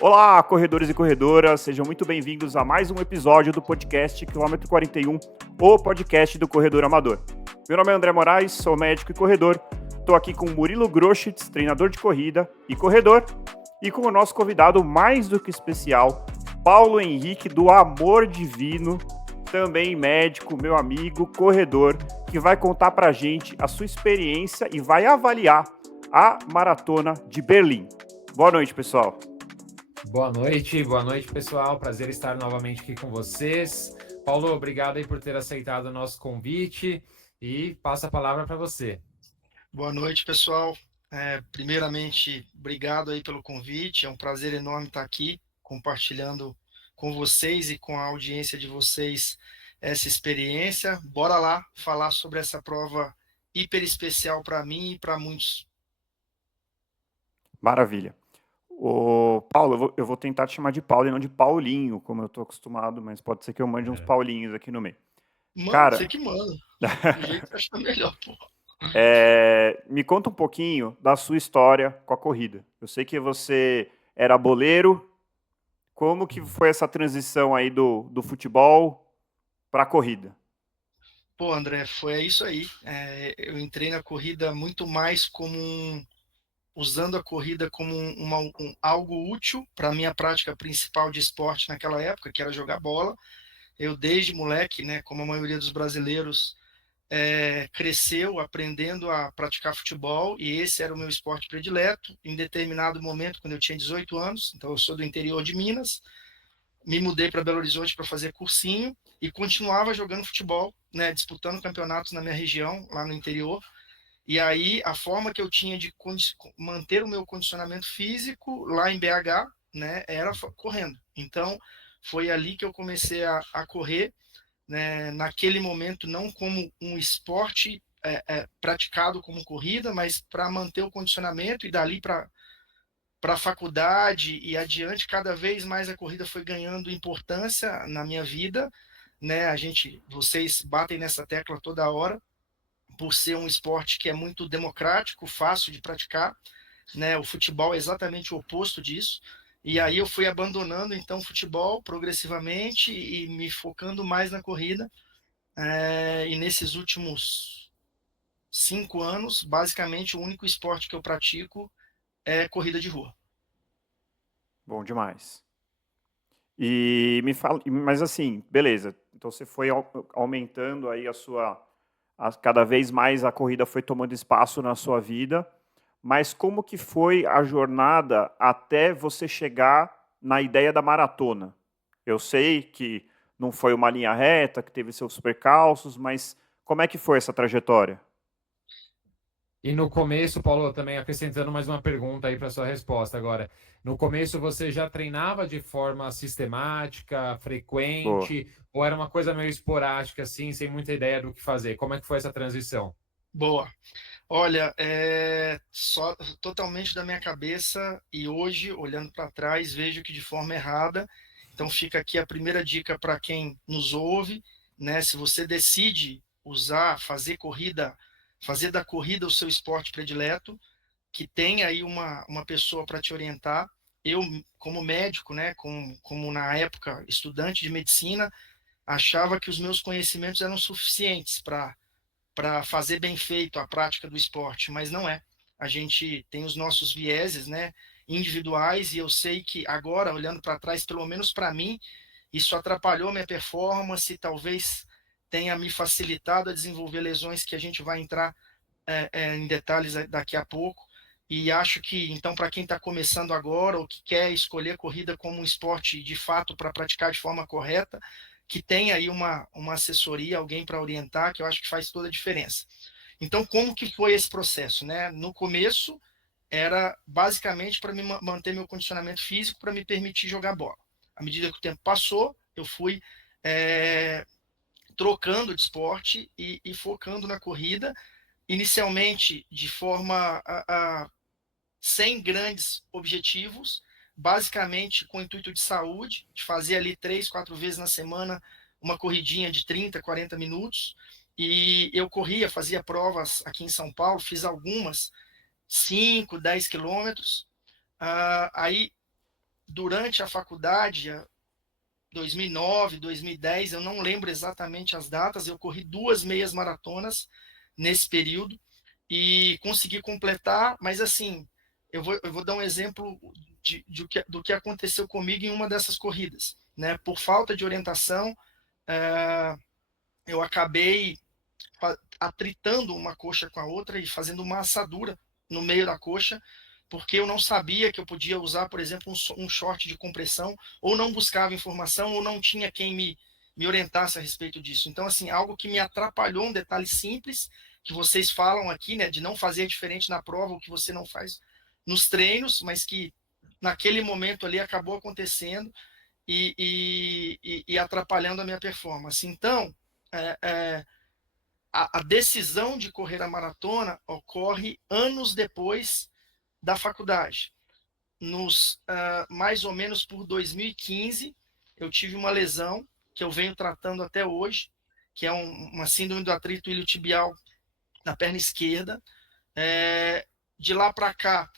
Olá, corredores e corredoras, sejam muito bem-vindos a mais um episódio do podcast Quilômetro 41, o podcast do Corredor Amador. Meu nome é André Moraes, sou médico e corredor, estou aqui com Murilo Groschitz, treinador de corrida e corredor, e com o nosso convidado mais do que especial, Paulo Henrique do Amor Divino, também médico, meu amigo, corredor, que vai contar pra gente a sua experiência e vai avaliar a Maratona de Berlim. Boa noite, pessoal. Boa noite, pessoal. Prazer estar novamente aqui com vocês. Paulo, obrigado aí por ter aceitado o nosso convite e passo a palavra para você. Boa noite, pessoal. Primeiramente, obrigado aí pelo convite. É um prazer enorme estar aqui compartilhando com vocês e com a audiência de vocês essa experiência. Bora lá falar sobre essa prova hiper especial para mim e para muitos. Maravilha. Paulo, eu vou tentar te chamar de Paulo e não de Paulinho, como eu tô acostumado, mas pode ser que eu mande uns Paulinhos aqui no meio. Mano, você Cara, que manda. Do jeito que você achar melhor, pô. me conta um pouquinho da sua história com a corrida. Eu sei que você era boleiro. Como que foi essa transição aí do futebol para a corrida? Pô, André, foi isso aí. Eu entrei na corrida muito mais usando a corrida como algo útil para a minha prática principal de esporte naquela época, que era jogar bola. Eu, desde moleque, né, como a maioria dos brasileiros, cresceu aprendendo a praticar futebol, e esse era o meu esporte predileto. Em determinado momento, quando eu tinha 18 anos, então eu sou do interior de Minas, me mudei para Belo Horizonte para fazer cursinho e continuava jogando futebol, né, disputando campeonatos na minha região, lá no interior. E aí, a forma que eu tinha de manter o meu condicionamento físico lá em BH, né, era correndo. Então, foi ali que eu comecei a correr, né, naquele momento, não como um esporte praticado como corrida, mas para manter o condicionamento, e dali para a faculdade e adiante, cada vez mais a corrida foi ganhando importância na minha vida, né? Vocês batem nessa tecla toda hora, por ser um esporte que é muito democrático, fácil de praticar, né? O futebol é exatamente o oposto disso. E aí eu fui abandonando então o futebol progressivamente e me focando mais na corrida. E nesses últimos 5 anos, basicamente o único esporte que eu pratico é corrida de rua. Bom demais. E me fala, mas assim, beleza. Então você foi aumentando aí cada vez mais a corrida foi tomando espaço na sua vida. Mas como que foi a jornada até você chegar na ideia da maratona? Eu sei que não foi uma linha reta, que teve seus percalços, mas como é que foi essa trajetória? E no começo, Paulo, também acrescentando mais uma pergunta aí para sua resposta agora. No começo você já treinava de forma sistemática, Boa. frequente, ou era uma coisa meio esporádica, assim, sem muita ideia do que fazer? Como é que foi essa transição? Boa. Olha, só totalmente da minha cabeça, e hoje, olhando para trás, vejo que de forma errada. Então fica aqui a primeira dica para quem nos ouve, né? Se você decide fazer da corrida o seu esporte predileto, que tem aí uma pessoa para te orientar. Eu, como médico, né, como na época estudante de medicina, achava que os meus conhecimentos eram suficientes para fazer bem feito a prática do esporte, mas não é. A gente tem os nossos vieses, né, individuais, e eu sei que agora, olhando para trás, pelo menos para mim, isso atrapalhou minha performance, talvez tenha me facilitado a desenvolver lesões que a gente vai entrar em detalhes daqui a pouco. E acho que, então, para quem está começando agora ou que quer escolher corrida como um esporte de fato para praticar de forma correta, que tem aí uma assessoria, alguém para orientar, que eu acho que faz toda a diferença. Então, como que foi esse processo, né? No começo, era basicamente para me manter meu condicionamento físico, para me permitir jogar bola. À medida que o tempo passou, eu fui trocando de esporte e focando na corrida, inicialmente de forma sem grandes objetivos, basicamente com o intuito de saúde, de fazer ali 3, 4 vezes na semana uma corridinha de 30, 40 minutos. E eu fazia provas aqui em São Paulo, fiz algumas, 5, 10 quilômetros. Aí durante a faculdade, 2009, 2010, eu não lembro exatamente as datas, eu corri 2 meias maratonas nesse período e consegui completar, mas assim, eu vou dar um exemplo do que aconteceu comigo em uma dessas corridas, né? Por falta de orientação, eu acabei atritando uma coxa com a outra e fazendo uma assadura no meio da coxa, porque eu não sabia que eu podia usar, por exemplo, um short de compressão, ou não buscava informação, ou não tinha quem me orientasse a respeito disso. Então, assim, algo que me atrapalhou, um detalhe simples, que vocês falam aqui, né, de não fazer diferente na prova, o que você não faz nos treinos, mas que naquele momento ali acabou acontecendo e atrapalhando a minha performance. Então, a decisão de correr a maratona ocorre anos depois da faculdade. Mais ou menos por 2015, eu tive uma lesão que eu venho tratando até hoje, que é uma síndrome do atrito iliotibial na perna esquerda. De lá para cá,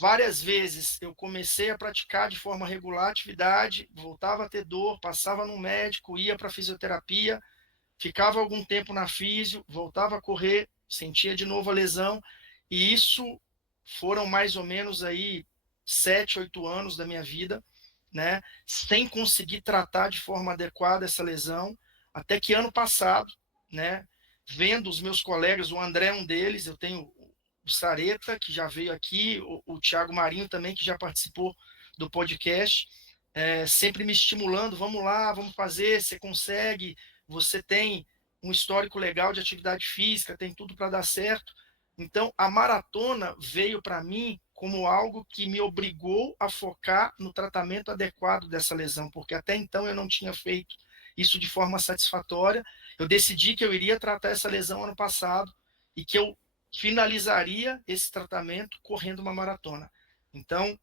várias vezes eu comecei a praticar de forma regular a atividade, voltava a ter dor, passava no médico, ia para fisioterapia, ficava algum tempo na físio, voltava a correr, sentia de novo a lesão, e isso foram mais ou menos aí 7, 8 anos da minha vida, né, sem conseguir tratar de forma adequada essa lesão, até que ano passado, né, vendo os meus colegas, o André é um deles, eu tenho o Sareta, que já veio aqui, o Thiago Marinho também, que já participou do podcast, sempre me estimulando, vamos lá, vamos fazer, você consegue, você tem um histórico legal de atividade física, tem tudo para dar certo. Então, a maratona veio para mim como algo que me obrigou a focar no tratamento adequado dessa lesão, porque até então eu não tinha feito isso de forma satisfatória. Eu decidi que eu iria tratar essa lesão ano passado e que eu finalizaria esse tratamento correndo uma maratona. Então,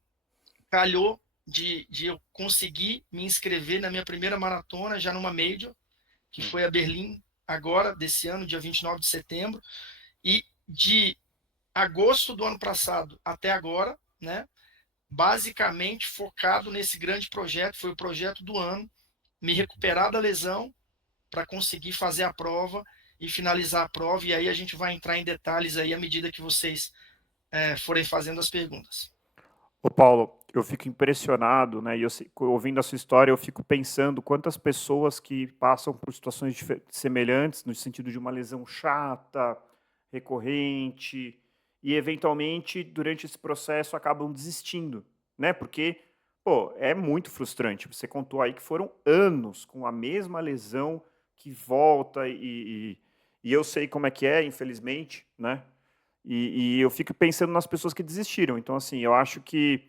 calhou de eu conseguir me inscrever na minha primeira maratona, já numa Major, que foi a Berlim, agora, desse ano, dia 29 de setembro, e de agosto do ano passado até agora, né, basicamente focado nesse grande projeto, foi o projeto do ano, me recuperar da lesão para conseguir fazer a prova e finalizar a prova, e aí a gente vai entrar em detalhes aí à medida que vocês forem fazendo as perguntas. Ô Paulo, eu fico impressionado, né? E ouvindo a sua história, eu fico pensando quantas pessoas que passam por situações semelhantes, no sentido de uma lesão chata, recorrente, e eventualmente, durante esse processo, acabam desistindo, né? Porque, pô, é muito frustrante. Você contou aí que foram anos com a mesma lesão que volta, e eu sei como é que é, infelizmente, né? E eu fico pensando nas pessoas que desistiram. Então, assim, eu acho que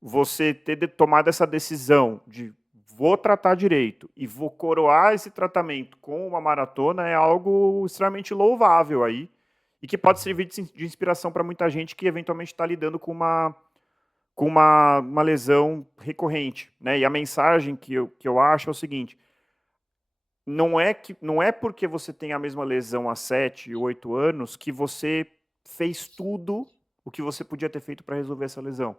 você ter tomado essa decisão de vou tratar direito e vou coroar esse tratamento com uma maratona é algo extremamente louvável aí e que pode servir de inspiração para muita gente que eventualmente está lidando com uma lesão recorrente, né? E a mensagem que eu acho é o seguinte: não é porque você tem a mesma lesão há 7, 8 anos que você fez tudo o que você podia ter feito para resolver essa lesão.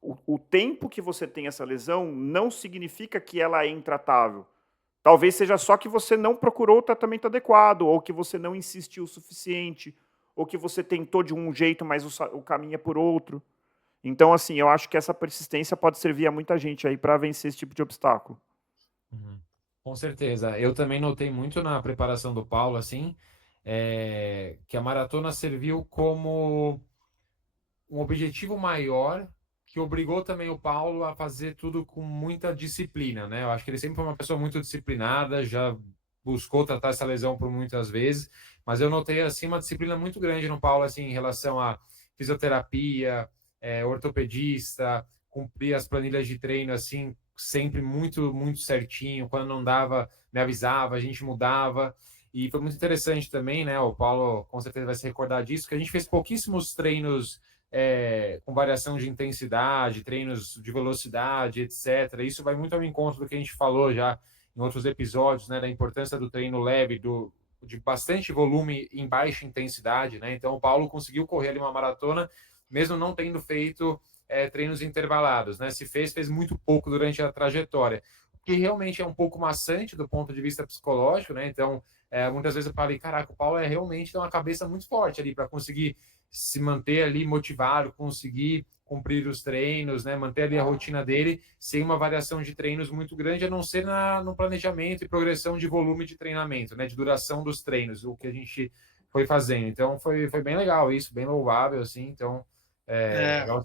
O tempo que você tem essa lesão não significa que ela é intratável. Talvez seja só que você não procurou o tratamento adequado, ou que você não insistiu o suficiente, ou que você tentou de um jeito, mas o caminho é por outro. Então, assim, eu acho que essa persistência pode servir a muita gente aí para vencer esse tipo de obstáculo. Uhum. Com certeza. Eu também notei muito na preparação do Paulo, assim, que a maratona serviu como um objetivo maior que obrigou também o Paulo a fazer tudo com muita disciplina, né? Eu acho que ele sempre foi uma pessoa muito disciplinada, já buscou tratar essa lesão por muitas vezes, mas eu notei, assim, uma disciplina muito grande no Paulo, assim, em relação a fisioterapia, ortopedista, cumprir as planilhas de treino, assim, sempre muito, muito certinho. Quando não dava, me avisava, a gente mudava. E foi muito interessante também, né? O Paulo com certeza vai se recordar disso, que a gente fez pouquíssimos treinos com variação de intensidade, treinos de velocidade, etc. Isso vai muito ao encontro do que a gente falou já em outros episódios, né? Da importância do treino leve, de bastante volume em baixa intensidade, né? Então o Paulo conseguiu correr ali uma maratona, mesmo não tendo feito treinos intervalados, né? Se fez muito pouco durante a trajetória, que realmente é um pouco maçante do ponto de vista psicológico, né? Então, muitas vezes eu falei, caraca, o Paulo realmente tem uma cabeça muito forte ali para conseguir se manter ali motivado, conseguir cumprir os treinos, né? Manter ali a rotina dele sem uma variação de treinos muito grande, a não ser no planejamento e progressão de volume de treinamento, né? De duração dos treinos, o que a gente foi fazendo. Então, foi bem legal isso, bem louvável, assim. Então,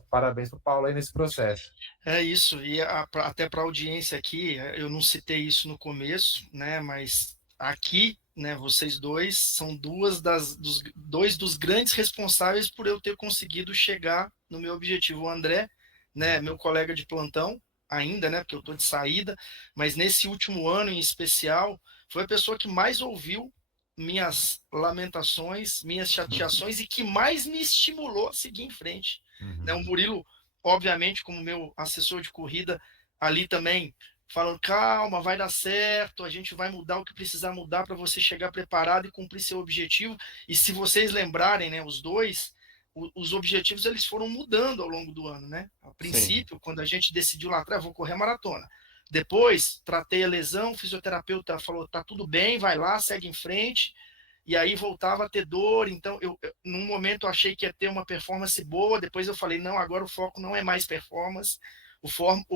parabéns para o Paulo aí nesse processo. É isso, e até para a audiência aqui, eu não citei isso no começo, né? Mas aqui, né? Vocês dois são dois dos grandes responsáveis por eu ter conseguido chegar no meu objetivo. O André, né? Meu colega de plantão ainda, né? Porque eu estou de saída, mas nesse último ano em especial, foi a pessoa que mais ouviu minhas lamentações, minhas chateações e que mais me estimulou a seguir em frente. Né? O Murilo, obviamente, como meu assessor de corrida, ali também falando, calma, vai dar certo, a gente vai mudar o que precisar mudar para você chegar preparado e cumprir seu objetivo. E se vocês lembrarem, né, os dois, os objetivos eles foram mudando ao longo do ano, né? A princípio, quando a gente decidiu lá atrás, vou correr a maratona. Depois, tratei a lesão, o fisioterapeuta falou, tá tudo bem, vai lá, segue em frente. E aí voltava a ter dor, então num momento eu achei que ia ter uma performance boa, depois eu falei, não, agora o foco não é mais performance, o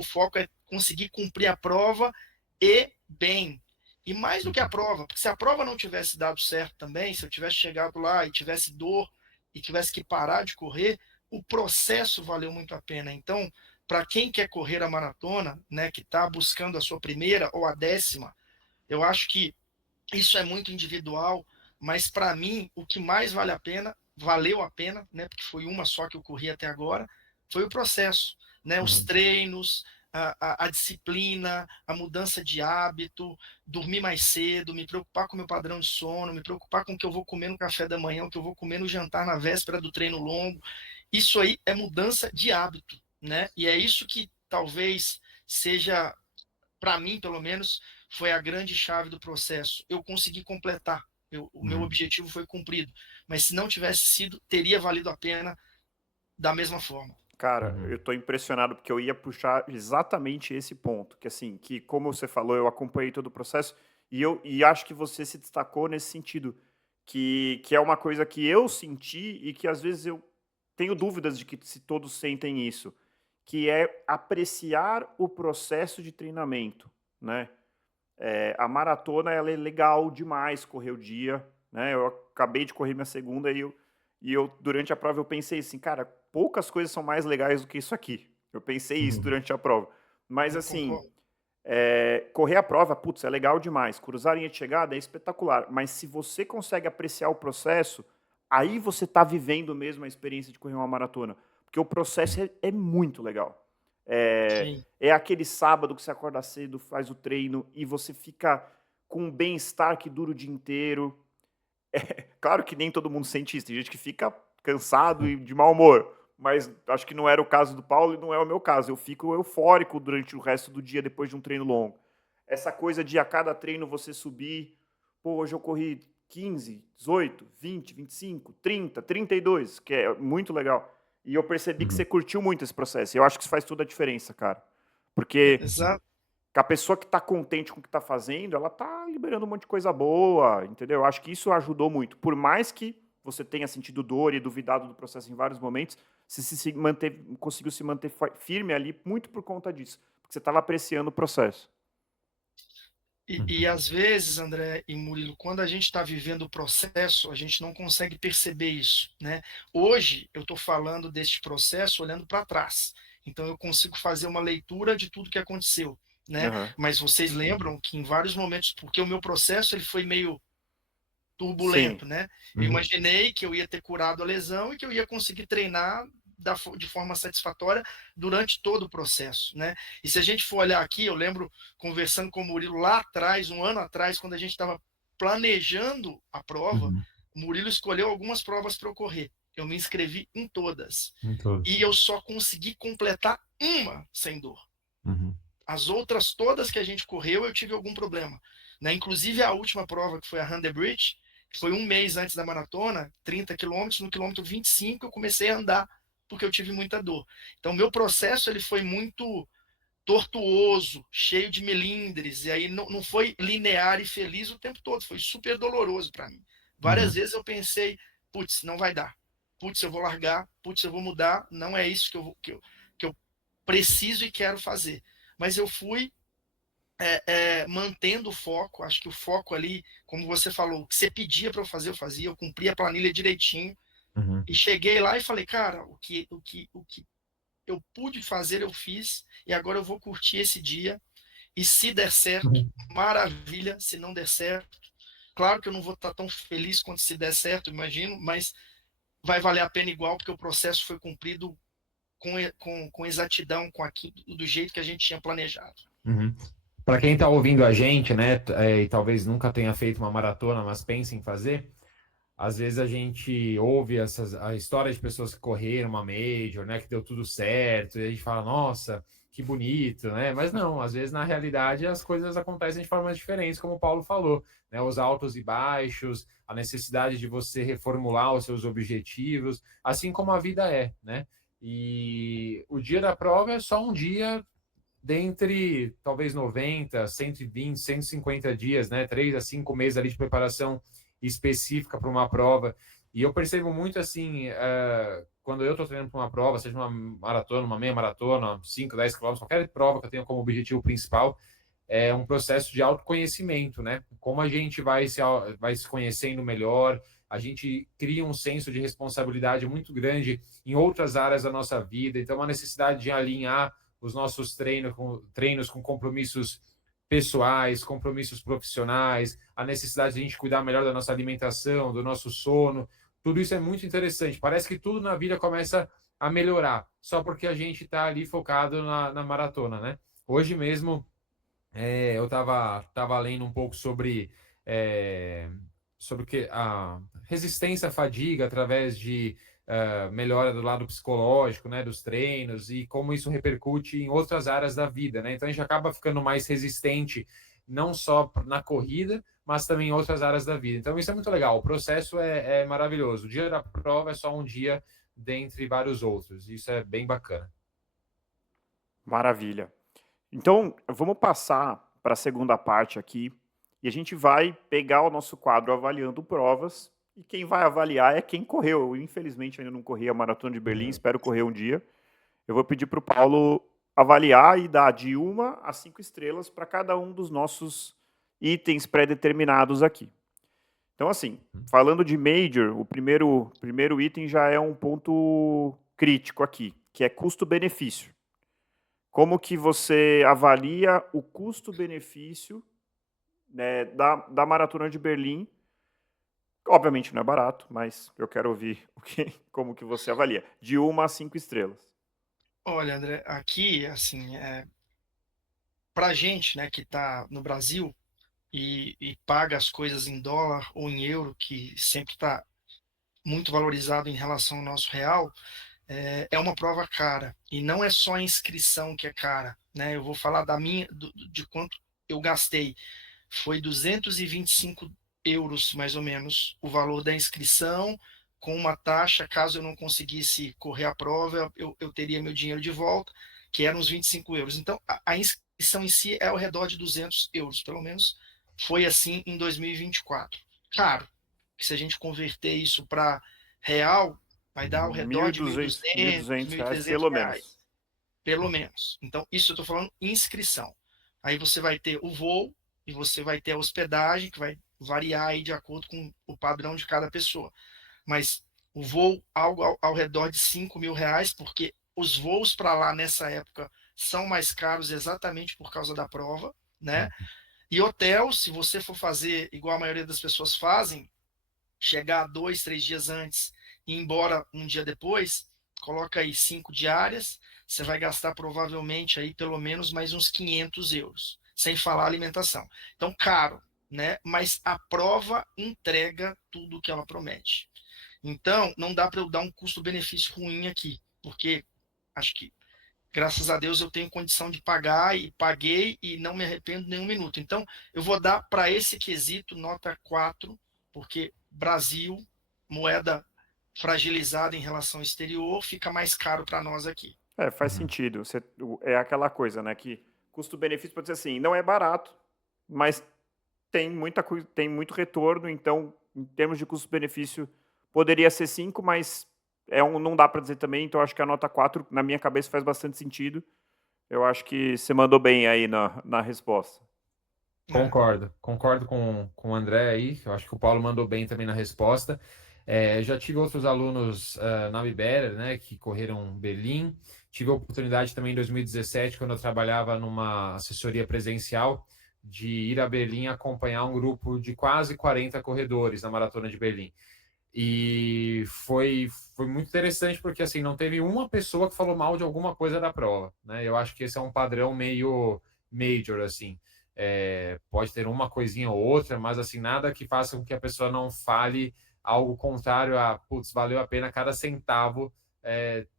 foco é conseguir cumprir a prova e bem. E mais do que a prova, porque se a prova não tivesse dado certo também, se eu tivesse chegado lá e tivesse dor e tivesse que parar de correr, o processo valeu muito a pena. Então, para quem quer correr a maratona, né, que está buscando a sua primeira ou a 10ª, eu acho que isso é muito individual, mas para mim o que mais valeu a pena, né, porque foi uma só que eu corri até agora, foi o processo, né, os treinos, a disciplina, a mudança de hábito, dormir mais cedo, me preocupar com o meu padrão de sono, me preocupar com o que eu vou comer no café da manhã, o que eu vou comer no jantar na véspera do treino longo. Isso aí é mudança de hábito, né? E é isso que talvez seja, para mim, pelo menos, foi a grande chave do processo. Eu consegui completar. O meu objetivo foi cumprido. Mas se não tivesse sido, teria valido a pena da mesma forma. Cara, eu tô impressionado porque eu ia puxar exatamente esse ponto, que assim, que como você falou, eu acompanhei todo o processo e acho que você se destacou nesse sentido, que é uma coisa que eu senti e que às vezes eu tenho dúvidas de que se todos sentem isso, que é apreciar o processo de treinamento, né? A maratona, ela é legal demais correr o dia, né? Eu acabei de correr minha segunda e eu durante a prova eu pensei assim, cara, poucas coisas são mais legais do que isso aqui. Eu pensei isso durante a prova. Mas Eu assim, concordo. correr a prova, putz, é legal demais. Cruzar a linha de chegada é espetacular. Mas se você consegue apreciar o processo, aí você está vivendo mesmo a experiência de correr uma maratona. Porque o processo é muito legal. Sim. É aquele sábado que você acorda cedo, faz o treino e você fica com um bem-estar que dura o dia inteiro. Claro que nem todo mundo sente isso. Tem gente que fica cansado e de mau humor. Mas acho que não era o caso do Paulo e não é o meu caso. Eu fico eufórico durante o resto do dia depois de um treino longo. Essa coisa de a cada treino você subir. Pô, hoje eu corri 15, 18, 20, 25, 30, 32, que é muito legal. E eu percebi que você curtiu muito esse processo. E eu acho que isso faz toda a diferença, cara. Porque Exato. a pessoa que está contente com o que está fazendo, ela está liberando um monte de coisa boa, entendeu? Eu acho que isso ajudou muito. Por mais que você tenha sentido dor e duvidado do processo em vários momentos, você conseguiu se manter firme ali muito por conta disso. Porque você estava apreciando o processo. E às vezes, André e Murilo, quando a gente está vivendo o processo, a gente não consegue perceber isso, né? Hoje eu estou falando deste processo olhando para trás, então eu consigo fazer uma leitura de tudo que aconteceu, né? Uhum. Mas vocês lembram que em vários momentos, porque o meu processo ele foi meio turbulento, Sim. né? Eu imaginei que eu ia ter curado a lesão e que eu ia conseguir treinar de forma satisfatória durante todo o processo, né? E se a gente for olhar aqui, eu lembro conversando com o Murilo lá atrás, um ano atrás, quando a gente estava planejando a prova, o Murilo escolheu algumas provas para eu correr. Eu me inscrevi em todas. E eu só consegui completar uma sem dor. As outras todas que a gente correu, eu tive algum problema, né? Inclusive a última prova, que foi a Hunter Bridge, que foi um mês antes da maratona, 30 quilômetros, no quilômetro 25 eu comecei a andar porque eu tive muita dor. Então, meu processo ele foi muito tortuoso, cheio de melindres, e aí não foi linear e feliz o tempo todo, foi super doloroso para mim. Várias vezes eu pensei, putz, não vai dar, putz, eu vou largar, putz, eu vou mudar, não é isso que eu preciso e quero fazer. Mas eu fui mantendo o foco, acho que o foco ali, como você falou, o que você pedia para eu fazer, eu fazia, eu cumpria a planilha direitinho, e cheguei lá e falei, cara, o que eu pude fazer, eu fiz, e agora eu vou curtir esse dia, e se der certo, maravilha, se não der certo, claro que eu não vou estar tão feliz quanto se der certo, imagino, mas vai valer a pena igual, porque o processo foi cumprido com exatidão, do jeito que a gente tinha planejado. Para quem está ouvindo a gente, né, e talvez nunca tenha feito uma maratona, mas pensa em fazer, às vezes a gente ouve a história de pessoas que correram uma major, né, que deu tudo certo, e a gente fala, nossa, que bonito, né? Mas não, às vezes na realidade as coisas acontecem de formas diferentes, como o Paulo falou, né? Os altos e baixos, a necessidade de você reformular os seus objetivos, assim como a vida é, né? E o dia da prova é só um dia dentre talvez 90, 120, 150 dias, né? 3 a 5 meses ali de preparação específica para uma prova. E eu percebo muito assim, quando eu estou treinando para uma prova, seja uma maratona, uma meia maratona, 5, 10 quilômetros, qualquer prova que eu tenha como objetivo principal, é um processo de autoconhecimento, né? Como a gente vai se conhecendo melhor, a gente cria um senso de responsabilidade muito grande em outras áreas da nossa vida, então uma necessidade de alinhar os nossos treinos com compromissos pessoais, compromissos profissionais, a necessidade de a gente cuidar melhor da nossa alimentação, do nosso sono, tudo isso é muito interessante. Parece que tudo na vida começa a melhorar, só porque a gente está ali focado na maratona, né? Hoje mesmo, eu estava lendo um pouco sobre que a resistência à fadiga através de melhora do lado psicológico, né, dos treinos e como isso repercute em outras áreas da vida, né? Então a gente acaba ficando mais resistente não só na corrida, mas também em outras áreas da vida. Então isso é muito legal. O processo é maravilhoso. O dia da prova é só um dia dentre vários outros. Isso é bem bacana. Maravilha. Então, vamos passar para a segunda parte aqui e a gente vai pegar o nosso quadro avaliando provas e quem vai avaliar é quem correu. Eu, infelizmente, ainda não corri a Maratona de Berlim, espero correr um dia. Eu vou pedir para o Paulo avaliar e dar de 1 a 5 estrelas para cada um dos nossos itens pré-determinados aqui. Então, assim, falando de Major, o primeiro item já é um ponto crítico aqui, que é custo-benefício. Como que você avalia o custo-benefício, né, da Maratona de Berlim? Obviamente não é barato, mas eu quero ouvir como que você avalia. De 1 a 5 estrelas. Olha, André, aqui, assim, pra gente, né, que tá no Brasil e paga as coisas em dólar ou em euro, que sempre está muito valorizado em relação ao nosso real, é uma prova cara. E não é só a inscrição que é cara, né? Eu vou falar de quanto eu gastei. Foi 225 euros, mais ou menos, o valor da inscrição, com uma taxa, caso eu não conseguisse correr a prova, eu teria meu dinheiro de volta, que eram uns 25 euros. Então, a inscrição em si é ao redor de 200 euros, pelo menos foi assim em 2024. Claro, que se a gente converter isso para real, vai dar ao redor de 1.200, 1.200 reais, 1.300 pelo menos. reais, pelo menos. Então, isso eu estou falando inscrição. Aí você vai ter o voo e você vai ter a hospedagem, que vai variar aí de acordo com o padrão de cada pessoa. Mas o voo, algo ao redor de 5 mil reais, porque os voos para lá nessa época são mais caros exatamente por causa da prova, né? E hotel, se você for fazer igual a maioria das pessoas fazem, chegar 2, 3 dias antes e ir embora um dia depois, coloca aí 5 diárias, você vai gastar provavelmente aí pelo menos mais uns 500 euros, sem falar alimentação. Então, caro, né? Mas a prova entrega tudo o que ela promete. Então, não dá para eu dar um custo-benefício ruim aqui, porque acho que, graças a Deus, eu tenho condição de pagar e paguei e não me arrependo nem um minuto. Então, eu vou dar para esse quesito nota 4, porque Brasil, moeda fragilizada em relação ao exterior, fica mais caro para nós aqui. Faz sentido. É aquela coisa, né? Que custo-benefício pode ser assim, não é barato, mas tem muito retorno, então, em termos de custo-benefício, poderia ser 5, mas não dá para dizer também, então acho que a nota 4, na minha cabeça, faz bastante sentido. Eu acho que você mandou bem aí na resposta. Concordo com o André aí, eu acho que o Paulo mandou bem também na resposta. Já tive outros alunos na Iberia, né, que correram Berlim. Tive a oportunidade também em 2017, quando eu trabalhava numa assessoria presencial, de ir a Berlim acompanhar um grupo de quase 40 corredores na Maratona de Berlim. E foi muito interessante porque assim não teve uma pessoa que falou mal de alguma coisa da prova, né? Eu acho que esse é um padrão meio major assim. Pode ter uma coisinha ou outra, mas assim nada que faça com que a pessoa não fale algo contrário a putz, valeu a pena cada centavo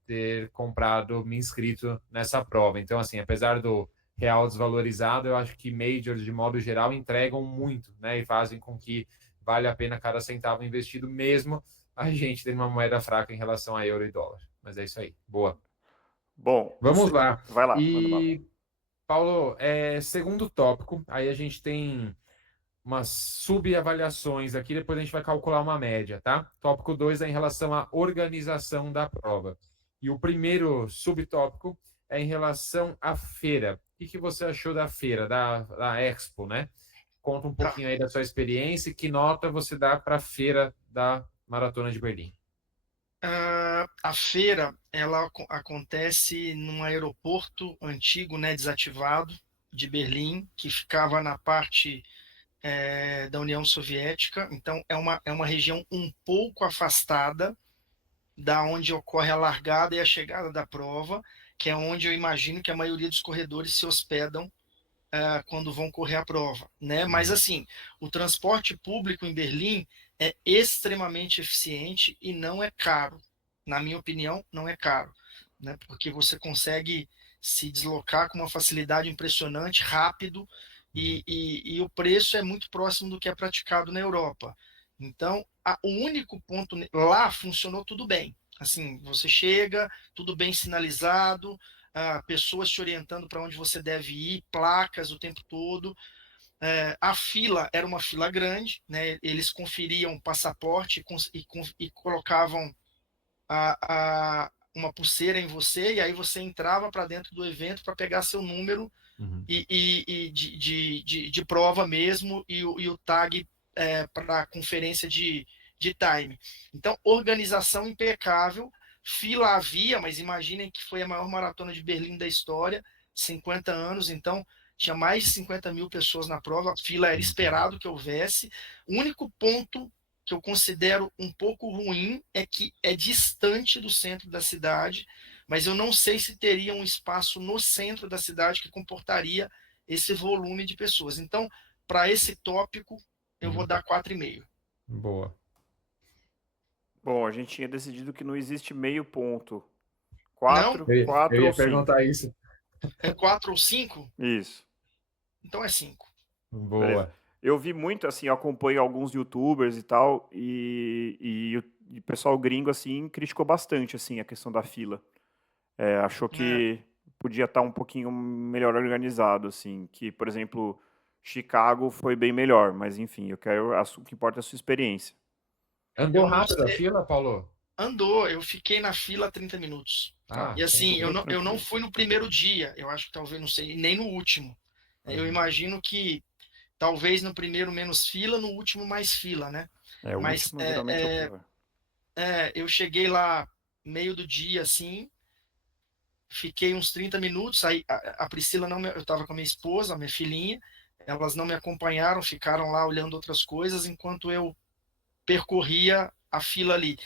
ter comprado, me inscrito nessa prova. Então assim, apesar do real desvalorizado, eu acho que majors de modo geral entregam muito, né? E fazem com que vale a pena cada centavo investido, mesmo a gente tendo uma moeda fraca em relação a euro e dólar. Mas é isso aí. Boa. Bom, Vamos lá. vai lá, manda bala. E, Paulo, segundo tópico, aí a gente tem umas subavaliações aqui, depois a gente vai calcular uma média, tá? Tópico 2 é em relação à organização da prova. E o primeiro subtópico é em relação à feira. O que você achou da feira, da Expo, né? Conta um pouquinho aí da sua experiência e que nota você dá para a feira da Maratona de Berlim. A feira ela acontece num aeroporto antigo, né, desativado, de Berlim, que ficava na parte da União Soviética. Então é uma região um pouco afastada da onde ocorre a largada e a chegada da prova, que é onde eu imagino que a maioria dos corredores se hospedam quando vão correr a prova, né? Mas assim, o transporte público em Berlim é extremamente eficiente e não é caro. Na minha opinião, não é caro, né? Porque você consegue se deslocar com uma facilidade impressionante, rápido, e o preço é muito próximo do que é praticado na Europa. Então, o único ponto lá funcionou tudo bem. Assim, você chega, tudo bem sinalizado, pessoas te orientando para onde você deve ir, placas o tempo todo. A fila era uma fila grande, né? Eles conferiam passaporte e colocavam uma pulseira em você, e aí você entrava para dentro do evento para pegar seu número e de prova mesmo, e o tag para conferência de time. Então, organização impecável, fila havia, mas imaginem que foi a maior maratona de Berlim da história, 50 anos, então tinha mais de 50 mil pessoas na prova, a fila era esperado que houvesse. O único ponto que eu considero um pouco ruim é que é distante do centro da cidade, mas eu não sei se teria um espaço no centro da cidade que comportaria esse volume de pessoas. Então, para esse tópico, eu vou dar 4,5. Boa. Bom, a gente tinha decidido que não existe meio ponto. Não? 4 Eu ia ou 5? perguntar isso. É 4 ou 5? Isso. Então é 5. Boa. Beleza. Eu vi muito, assim, eu acompanho alguns youtubers e tal, e o pessoal gringo, assim, criticou bastante, assim, a questão da fila. Achou que podia estar um pouquinho melhor organizado, assim, que, por exemplo, Chicago foi bem melhor, mas enfim, o que importa é a sua experiência. Andou rápido a fila, Paulo? Andou, eu fiquei na fila 30 minutos. E assim, eu não fui no primeiro dia, eu acho que talvez, não sei, nem no último. Eu imagino que talvez no primeiro menos fila, no último mais fila, né? O Mas último geralmente é o pior. eu cheguei lá meio do dia, assim, fiquei uns 30 minutos, aí a Priscila não eu estava com a minha esposa, a minha filhinha, elas não me acompanharam, ficaram lá olhando outras coisas enquanto eu percorria a fila ali.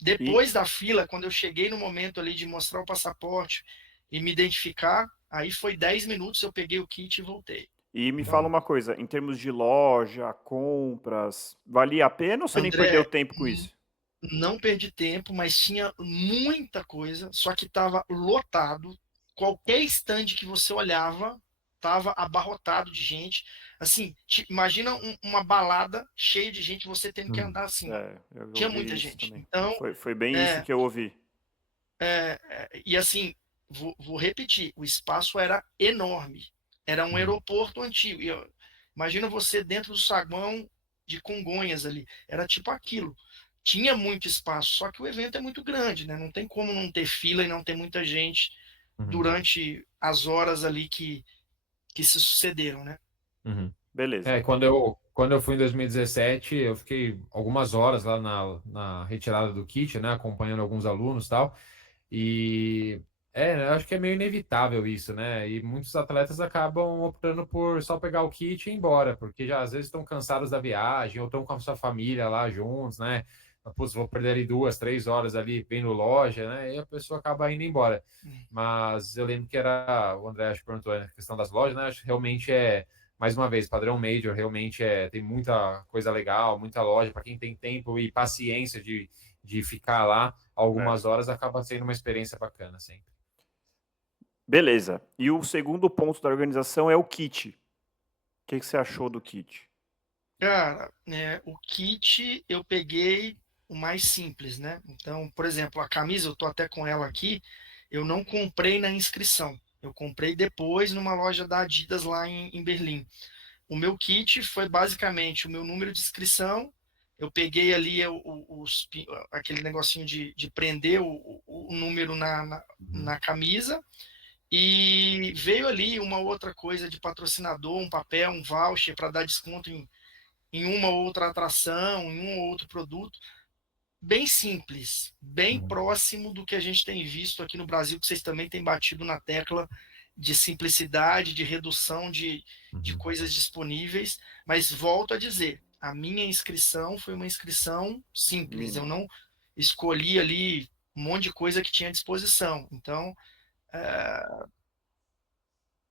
Depois da fila, quando eu cheguei no momento ali de mostrar o passaporte e me identificar, aí foi 10 minutos, eu peguei o kit e voltei. E me fala uma coisa, em termos de loja, compras, valia a pena ou você nem perdeu tempo com isso? Não perdi tempo, mas tinha muita coisa, só que estava lotado. Qualquer stand que você olhava tava abarrotado de gente. Assim, imagina uma balada cheia de gente, você tendo que andar assim. Eu Tinha ouvi muita isso gente. também. Então, Foi bem isso que eu ouvi. e assim, vou repetir, o espaço era enorme. Era um aeroporto antigo. Imagina você dentro do saguão de Congonhas ali. Era tipo aquilo. Tinha muito espaço, só que o evento é muito grande, né? Não tem como não ter fila e não ter muita gente durante as horas ali que se sucederam, né? Beleza. Quando eu fui em 2017, eu fiquei algumas horas lá na retirada do kit, né, acompanhando alguns alunos e tal. E eu acho que é meio inevitável isso, né? E muitos atletas acabam optando por só pegar o kit e ir embora, porque já às vezes estão cansados da viagem ou estão com a sua família lá juntos, né? Putz, vou perder ali 2, 3 horas ali vendo loja, né? E a pessoa acaba indo embora. Mas eu lembro que o André acho que perguntou a questão das lojas, né? Acho que realmente mais uma vez, padrão Major realmente tem muita coisa legal, muita loja para quem tem tempo e paciência de ficar lá algumas horas, acaba sendo uma experiência bacana sempre. Beleza. E o segundo ponto da organização é o kit. O que você achou do kit? Cara, o kit eu peguei o mais simples, né? Então, por exemplo, a camisa, eu tô até com ela aqui, eu não comprei na inscrição. Eu comprei depois numa loja da Adidas lá em Berlim. O meu kit foi basicamente o meu número de inscrição. Eu peguei ali aquele negocinho de prender o número na camisa. E veio ali uma outra coisa de patrocinador, um papel, um voucher para dar desconto em uma ou outra atração, em um ou outro produto. Bem simples, bem próximo do que a gente tem visto aqui no Brasil, que vocês também têm batido na tecla de simplicidade, de redução de coisas disponíveis. Mas volto a dizer, a minha inscrição foi uma inscrição simples. Eu não escolhi ali um monte de coisa que tinha à disposição. Então,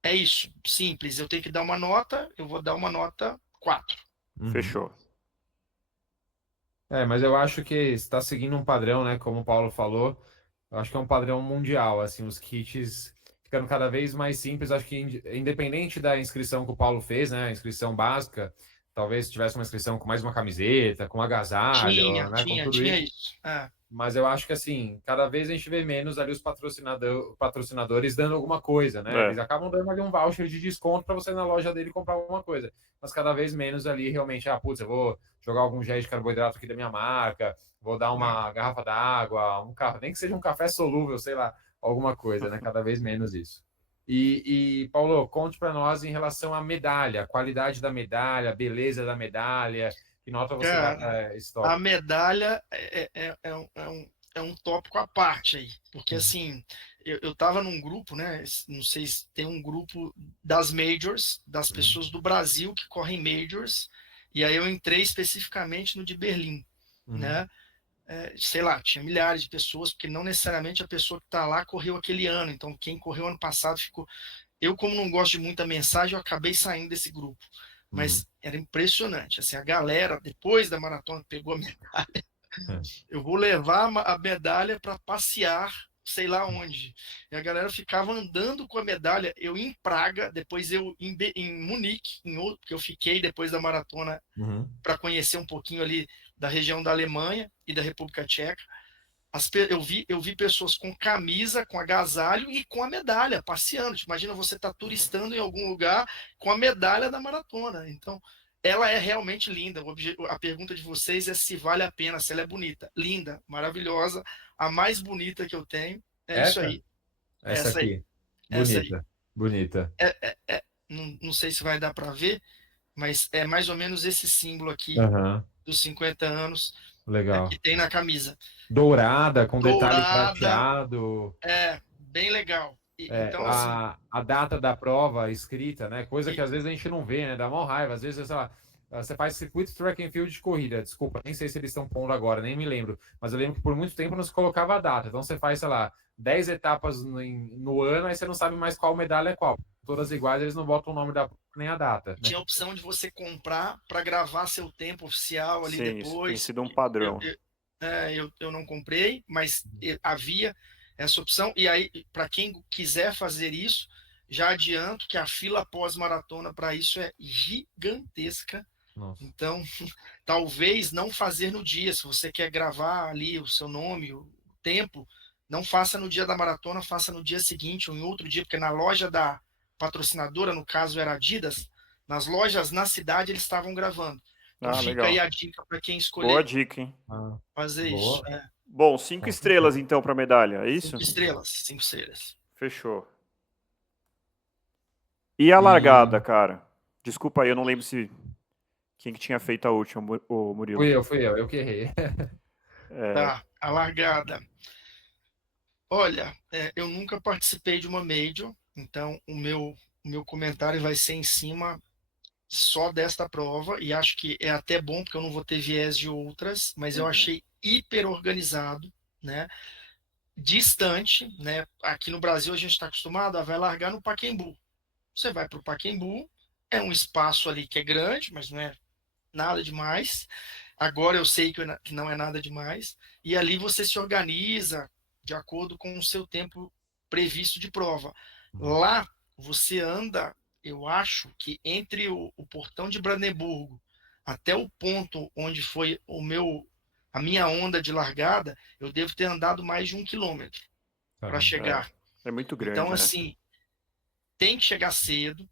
é isso, simples. Eu tenho que dar uma nota, eu vou dar uma nota 4. Fechou. Mas eu acho que está seguindo um padrão, né? Como o Paulo falou, eu acho que é um padrão mundial, assim, os kits ficando cada vez mais simples. Acho que independente da inscrição que o Paulo fez, né? A inscrição básica, talvez tivesse uma inscrição com mais uma camiseta, com agasalho, né? Com tudo Tinha isso. isso. Mas eu acho que, assim, cada vez a gente vê menos ali os patrocinadores dando alguma coisa, né? Eles acabam dando ali um voucher de desconto para você ir na loja dele comprar alguma coisa. Mas cada vez menos ali, realmente, putz, eu vou jogar algum gel de carboidrato aqui da minha marca, vou dar uma garrafa d'água, nem que seja um café solúvel, sei lá, alguma coisa, né? Cada vez menos isso. Paulo, conte para nós em relação à medalha, a qualidade da medalha, a beleza da medalha. Que nota você dá esse tópico? A medalha é um tópico à parte aí, porque assim, eu estava num grupo, né? Não sei se tem um grupo das majors, das pessoas do Brasil que correm majors, e aí eu entrei especificamente no de Berlim, né? Sei lá, tinha milhares de pessoas, porque não necessariamente a pessoa que está lá correu aquele ano, então quem correu ano passado ficou. Eu, como não gosto de muita mensagem, eu acabei saindo desse grupo. Mas era impressionante. Assim, a galera, depois da maratona, pegou a medalha. Eu vou levar a medalha para passear, sei lá onde. E a galera ficava andando com a medalha. Eu em Praga, depois eu em Munique, porque eu fiquei depois da maratona para conhecer um pouquinho ali da região da Alemanha e da República Tcheca. Eu vi pessoas com camisa, com agasalho e com a medalha, passeando. Imagina você estar turistando em algum lugar com a medalha da maratona. Então, ela é realmente linda. A pergunta de vocês é se vale a pena, se ela é bonita. Linda, maravilhosa. A mais bonita que eu tenho é isso aí. Essa Essa aí. aqui. Essa aí. Bonita. Não sei se vai dar para ver, mas é mais ou menos esse símbolo aqui dos 50 anos que tem na camisa. Dourada, com detalhe Dourada, prateado. bem legal. Então, assim, A data da prova escrita, né? Coisa que às vezes a gente não vê, né? Dá mó raiva. Às vezes, sei lá, você faz circuito track and field de corrida. Desculpa, nem sei se eles estão pondo agora, nem me lembro. Mas eu lembro que por muito tempo não se colocava a data. Então você faz, sei lá, 10 etapas no ano, aí você não sabe mais qual medalha é qual. Todas iguais, eles não botam o nome da prova nem a data. Né? Tinha a opção de você comprar para gravar seu tempo oficial ali depois. Isso tem sido um padrão. Eu não comprei, mas havia essa opção. E aí, para quem quiser fazer isso, Já adianto que a fila pós-maratona para isso é gigantesca. Nossa. Então, talvez não fazer no dia. Se você quer gravar ali o seu nome, o tempo, não faça no dia da maratona, faça no dia seguinte ou em outro dia, porque na loja da patrocinadora, no caso era Adidas, nas lojas na cidade eles estavam gravando. Então Ah, fica aí legal. a dica para quem Boa escolher dica, hein? Ah, fazer isso. boa, Bom, 5 com estrelas certeza. então para medalha, é isso? 5 estrelas, 5 estrelas. Fechou. E a largada, E cara? Desculpa aí, eu não lembro se quem que tinha feito a última, o Murilo. eu que errei. É, Tá, a largada. Olha, eu nunca participei de uma major, então o meu comentário vai ser em cima só desta prova, e acho que é até bom, porque eu não vou ter viés de outras, mas eu uhum, achei hiper organizado, né? Distante, né? Aqui no Brasil a gente está acostumado a vai largar no Pacaembu. Você vai para o Pacaembu, é um espaço ali que é grande, mas não é nada demais. Agora eu sei que não é nada demais. E ali você se organiza de acordo com o seu tempo previsto de prova. Lá você anda, eu acho que entre o portão de Brandemburgo até o ponto onde foi a minha onda de largada, eu devo ter andado mais de 1 quilômetro para Caramba. chegar. é muito Então, grande, né? assim, tem que chegar cedo.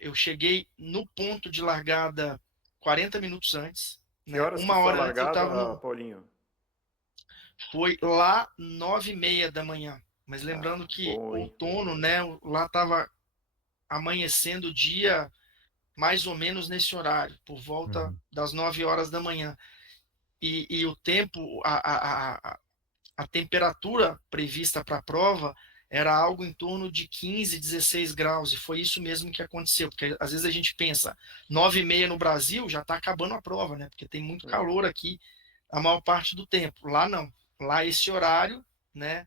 Eu cheguei no ponto de largada 40 minutos antes, Que né? horas que Uma foi a hora antes eu estava largada, no. Paulinho? Foi lá 9h30 da manhã. Mas Ah, lembrando que bom, hein? outono, né? Lá estava amanhecendo o dia mais ou menos nesse horário, por volta Uhum. das 9 horas da manhã. E o tempo, a temperatura prevista para a prova era algo em torno de 15, 16 graus, e foi isso mesmo que aconteceu, porque às vezes a gente pensa, 9h30 no Brasil já está acabando a prova, né? Porque tem muito É. calor aqui a maior parte do tempo. Lá não. Lá esse horário, né,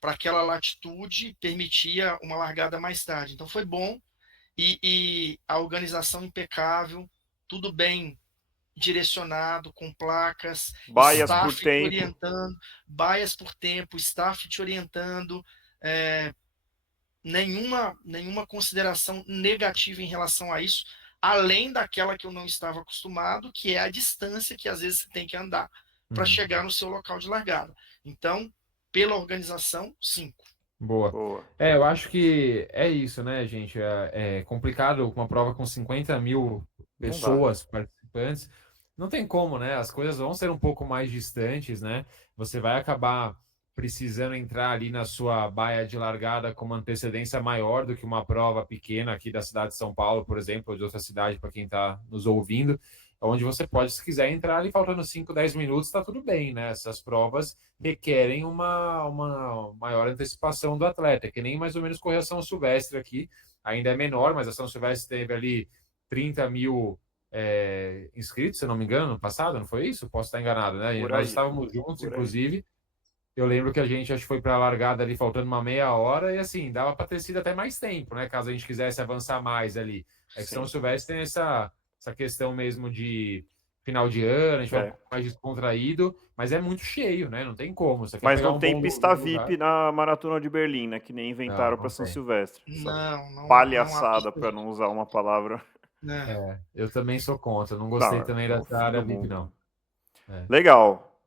para aquela latitude, permitia uma largada mais tarde. Então foi bom, e a organização impecável, tudo bem direcionado, com placas, Baias por staff te tempo. orientando, baias por tempo, staff te orientando, é, nenhuma consideração negativa em relação a isso, além daquela que eu não estava acostumado, que é a distância que às vezes você tem que andar para Uhum. chegar no seu local de largada. Então, pela organização, 5. Boa. Boa. Eu acho que é isso, né, gente? É complicado com uma prova com 50 mil Não dá. pessoas participantes. Não tem como, né? As coisas vão ser um pouco mais distantes, né? Você vai acabar precisando entrar ali na sua baia de largada com uma antecedência maior do que uma prova pequena aqui da cidade de São Paulo, por exemplo, ou de outra cidade, para quem está nos ouvindo, onde você pode, se quiser entrar ali faltando 5, 10 minutos, está tudo bem, né? Essas provas requerem uma maior antecipação do atleta, que nem mais ou menos correr a São Silvestre aqui, ainda é menor, mas a São Silvestre teve ali 30 mil inscritos, se não me engano, no passado, não foi isso? Posso estar enganado, né? Por Nós aí. estávamos juntos, Por aí. inclusive. Eu lembro que a gente acho que foi para a largada ali faltando uma meia hora e assim, dava para ter sido até mais tempo, né? Caso a gente quisesse avançar mais ali. É que São Sim. Silvestre tem essa questão mesmo de final de ano, a gente vai um É. pouco mais descontraído, mas é muito cheio, né? Não tem como. Você quer Mas pegar não um tem bom pista lugar? VIP na Maratona de Berlim, né? Que nem Não, inventaram para não São tem. Silvestre. Essa Não há palhaçada, pista para VIP, não usar uma palavra. né? Eu também sou contra. Não gostei Não, também é o dessa fim área do VIP, mundo. não. É. Legal.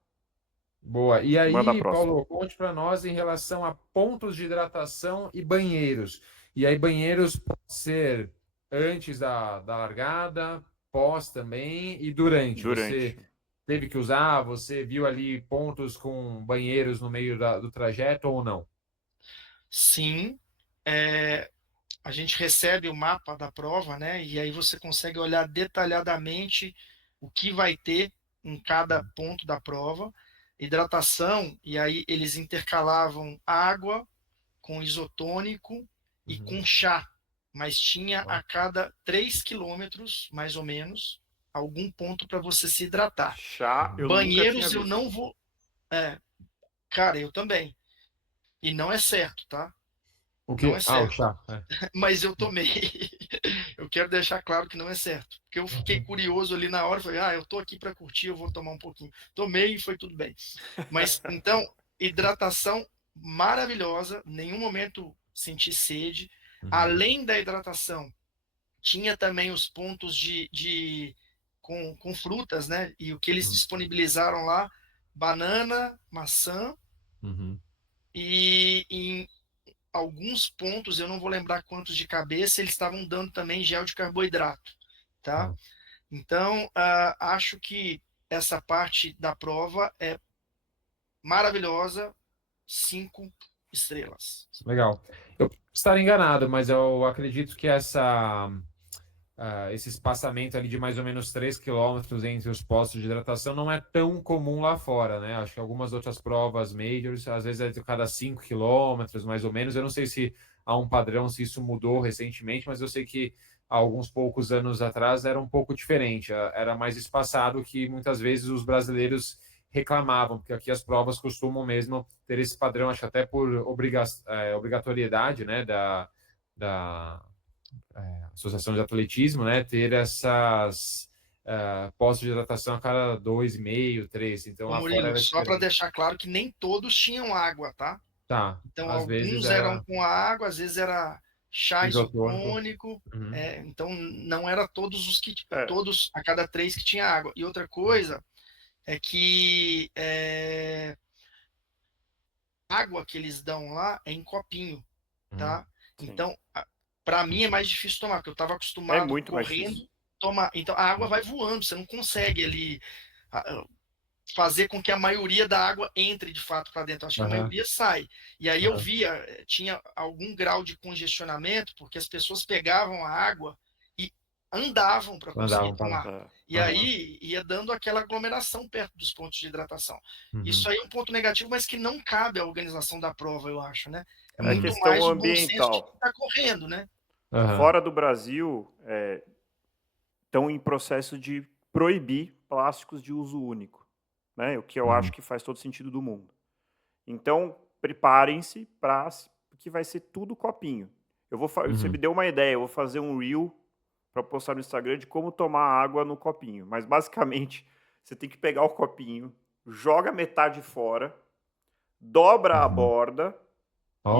Boa. E Manda a aí, próxima. Paulo, conte para nós em relação a pontos de hidratação e banheiros. E aí, banheiros pode ser antes da largada, pós também e durante. Durante. Você teve que usar? Você viu ali pontos com banheiros no meio do trajeto ou não? Sim, a gente recebe o mapa da prova, né? E aí você consegue olhar detalhadamente o que vai ter em cada ponto da prova. Hidratação, e aí eles intercalavam água com isotônico e Uhum. com chá, mas tinha Ó, a cada 3 quilômetros, mais ou menos, algum ponto para você se hidratar. Chá, eu nunca tinha Banheiros eu visto. não vou. É, cara, eu também. E não é certo, tá? o Não é que? Ah, o certo. chá. Mas eu tomei. Eu quero deixar claro que não é certo. Porque eu fiquei curioso ali na hora, falei, eu tô aqui para curtir, eu vou tomar um pouquinho. Tomei e foi tudo bem. Mas então, hidratação maravilhosa, nenhum momento senti sede. Além da hidratação, tinha também os pontos com frutas, né? E o que eles disponibilizaram lá, banana, maçã, e em alguns pontos, eu não vou lembrar quantos de cabeça, eles estavam dando também gel de carboidrato, tá? Então, acho que essa parte da prova é maravilhosa, 5 estrelas. Legal. Eu posso estar enganado, mas eu acredito que esse espaçamento ali de mais ou menos 3 quilômetros entre os postos de hidratação não é tão comum lá fora, né? Acho que algumas outras provas majors, às vezes é de cada 5 quilômetros, mais ou menos. Eu não sei se há um padrão, se isso mudou recentemente, mas eu sei que há alguns poucos anos atrás era um pouco diferente, era mais espaçado, que muitas vezes os brasileiros reclamavam, porque aqui as provas costumam mesmo ter esse padrão, acho que até por obrigatoriedade, né, da Associação de Atletismo, né, ter essas postos de hidratação a cada 2,5, 3. Então, Ô, lá fora Murilo, era só para diferente. deixar claro que nem todos tinham água, tá? Tá, Então, às vezes alguns eram era com água, às vezes era chá isotônico. isotônico, então não era todos É. todos a cada 3 que tinha água. E outra coisa é que a água que eles dão lá é em copinho, tá? Sim. Então, para mim é mais difícil tomar, porque eu estava É acostumado muito mais difícil. correndo, tomar. Então, a água vai voando, você não consegue ali fazer com que a maioria da água entre de fato para dentro. Acho que a maioria sai. E aí eu via, tinha algum grau de congestionamento, porque as pessoas pegavam a água e andavam para conseguir tomar. E aí ia dando aquela aglomeração perto dos pontos de hidratação. Isso aí é um ponto negativo, mas que não cabe à organização da prova, eu acho, né? É muito questão mais o bom senso de ambiental. quem está correndo, né? Fora do Brasil, estão em processo de proibir plásticos de uso único, né? O que eu acho que faz todo sentido do mundo. Então, preparem-se para que vai ser tudo copinho. Você me deu uma ideia, eu vou fazer um reel para postar no Instagram de como tomar água no copinho. Mas basicamente, você tem que pegar o copinho, joga metade fora, dobra a borda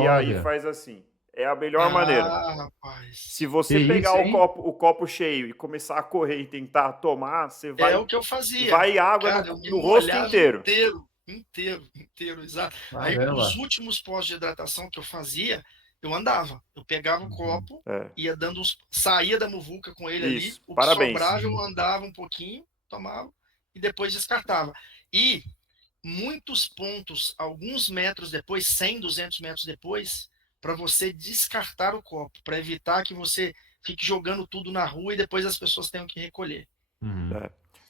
e aí faz assim. É a melhor maneira. Rapaz. Se você pegar o copo cheio e começar a correr e tentar tomar, você vai. É o que eu fazia. Vai água Cara, no rosto inteiro. Inteiro, exato. Caramba. Aí, os últimos postos de hidratação que eu fazia, eu andava. Eu pegava o copo, ia dando saía da muvuca com ele ali. O que sobrava, eu andava um pouquinho, tomava e depois descartava. E muitos pontos, alguns metros depois, 100, 200 metros depois, para você descartar o copo, para evitar que você fique jogando tudo na rua e depois as pessoas tenham que recolher.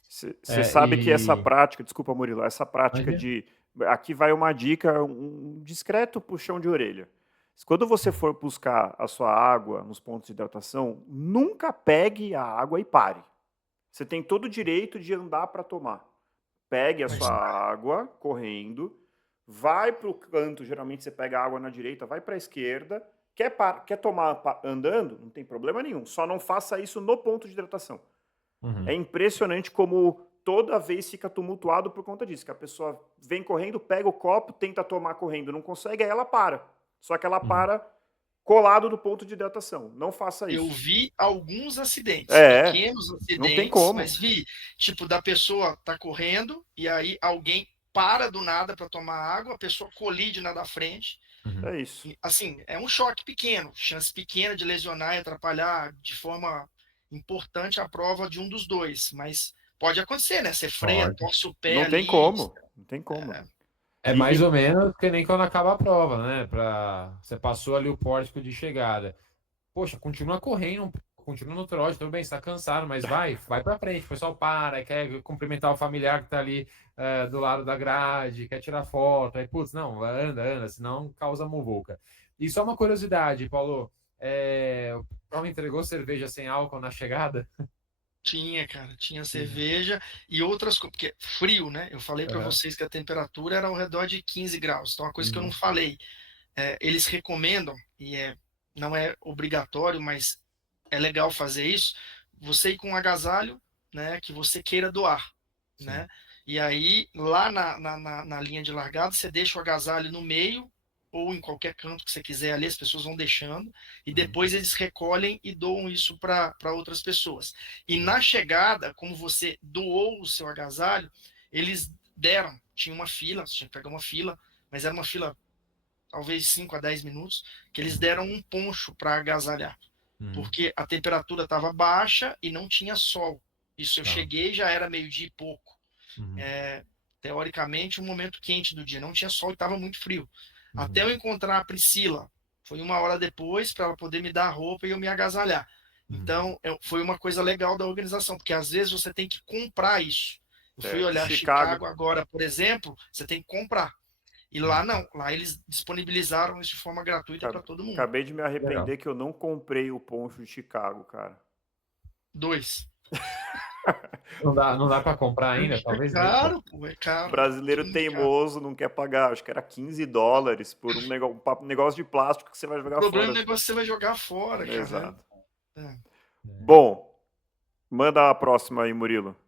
Você sabe que essa prática, desculpa, Murilo, essa prática de. Aqui vai uma dica, um discreto puxão de orelha. Quando você for buscar a sua água nos pontos de hidratação, nunca pegue a água e pare. Você tem todo o direito de andar para tomar. Pegue a sua água correndo, vai para o canto, geralmente você pega a água na direita, vai para a esquerda. Quer tomar andando? Não tem problema nenhum. Só não faça isso no ponto de hidratação. É impressionante como toda vez fica tumultuado por conta disso. Que a pessoa vem correndo, pega o copo, tenta tomar correndo, não consegue, aí ela para. Só que ela para colado do ponto de hidratação. Não faça isso. Eu vi alguns acidentes, pequenos acidentes, não tem como. mas vi, tipo, da pessoa tá correndo e aí alguém para do nada para tomar água, a pessoa colide na da frente. É isso. Assim, é um choque pequeno, chance pequena de lesionar e atrapalhar de forma importante a prova de um dos dois, mas pode acontecer, né? Você freia, torce o pé não ali. Tem como. Não tem como. É mais ou menos que nem quando acaba a prova, né? Você passou ali o pórtico de chegada. Poxa, continua correndo, continua no trote, tudo bem, você tá cansado, mas vai pra frente. O pessoal para, quer cumprimentar o familiar que tá ali do lado da grade, quer tirar foto. Aí, putz, não, anda, senão causa muvuca. E só uma curiosidade, Paulo, o Paulo entregou cerveja sem álcool na chegada? Tinha, cara, tinha cerveja e outras coisas, porque frio, né? Eu falei para vocês que a temperatura era ao redor de 15 graus, então uma coisa que eu não falei, eles recomendam, e não é obrigatório, mas é legal fazer isso, você ir com um agasalho, né, que você queira doar, né? E aí, lá na linha de largada, você deixa o agasalho no meio, ou em qualquer canto que você quiser ali, as pessoas vão deixando, e Uhum. depois eles recolhem e doam isso para outras pessoas. E na chegada, como você doou o seu agasalho, eles deram, tinha uma fila, você tinha que pegar uma fila, mas era uma fila talvez 5 a 10 minutos, que eles deram um poncho para agasalhar, Uhum. porque a temperatura estava baixa e não tinha sol. Isso eu Tá. cheguei, já era meio-dia e pouco. Uhum. Teoricamente, um momento quente do dia. Não tinha sol e estava muito frio. Uhum. Até eu encontrar a Priscila, foi 1 hora depois para ela poder me dar a roupa e eu me agasalhar. Uhum. Então, foi uma coisa legal da organização, porque às vezes você tem que comprar isso. Eu fui olhar Chicago agora, por exemplo, você tem que comprar. E lá não, lá eles disponibilizaram isso de forma gratuita para todo mundo. Acabei de me arrepender Legal. que eu não comprei o poncho de Chicago, cara. 2. Não dá para comprar ainda, É talvez mesmo. caro, pô, é caro. Brasileiro Muito caro. teimoso não quer pagar. Acho que era $15 por um negócio de plástico que você vai O jogar problema é o fora. negócio que você vai jogar fora, cara. Exato. É. Bom, manda a próxima aí, Murilo.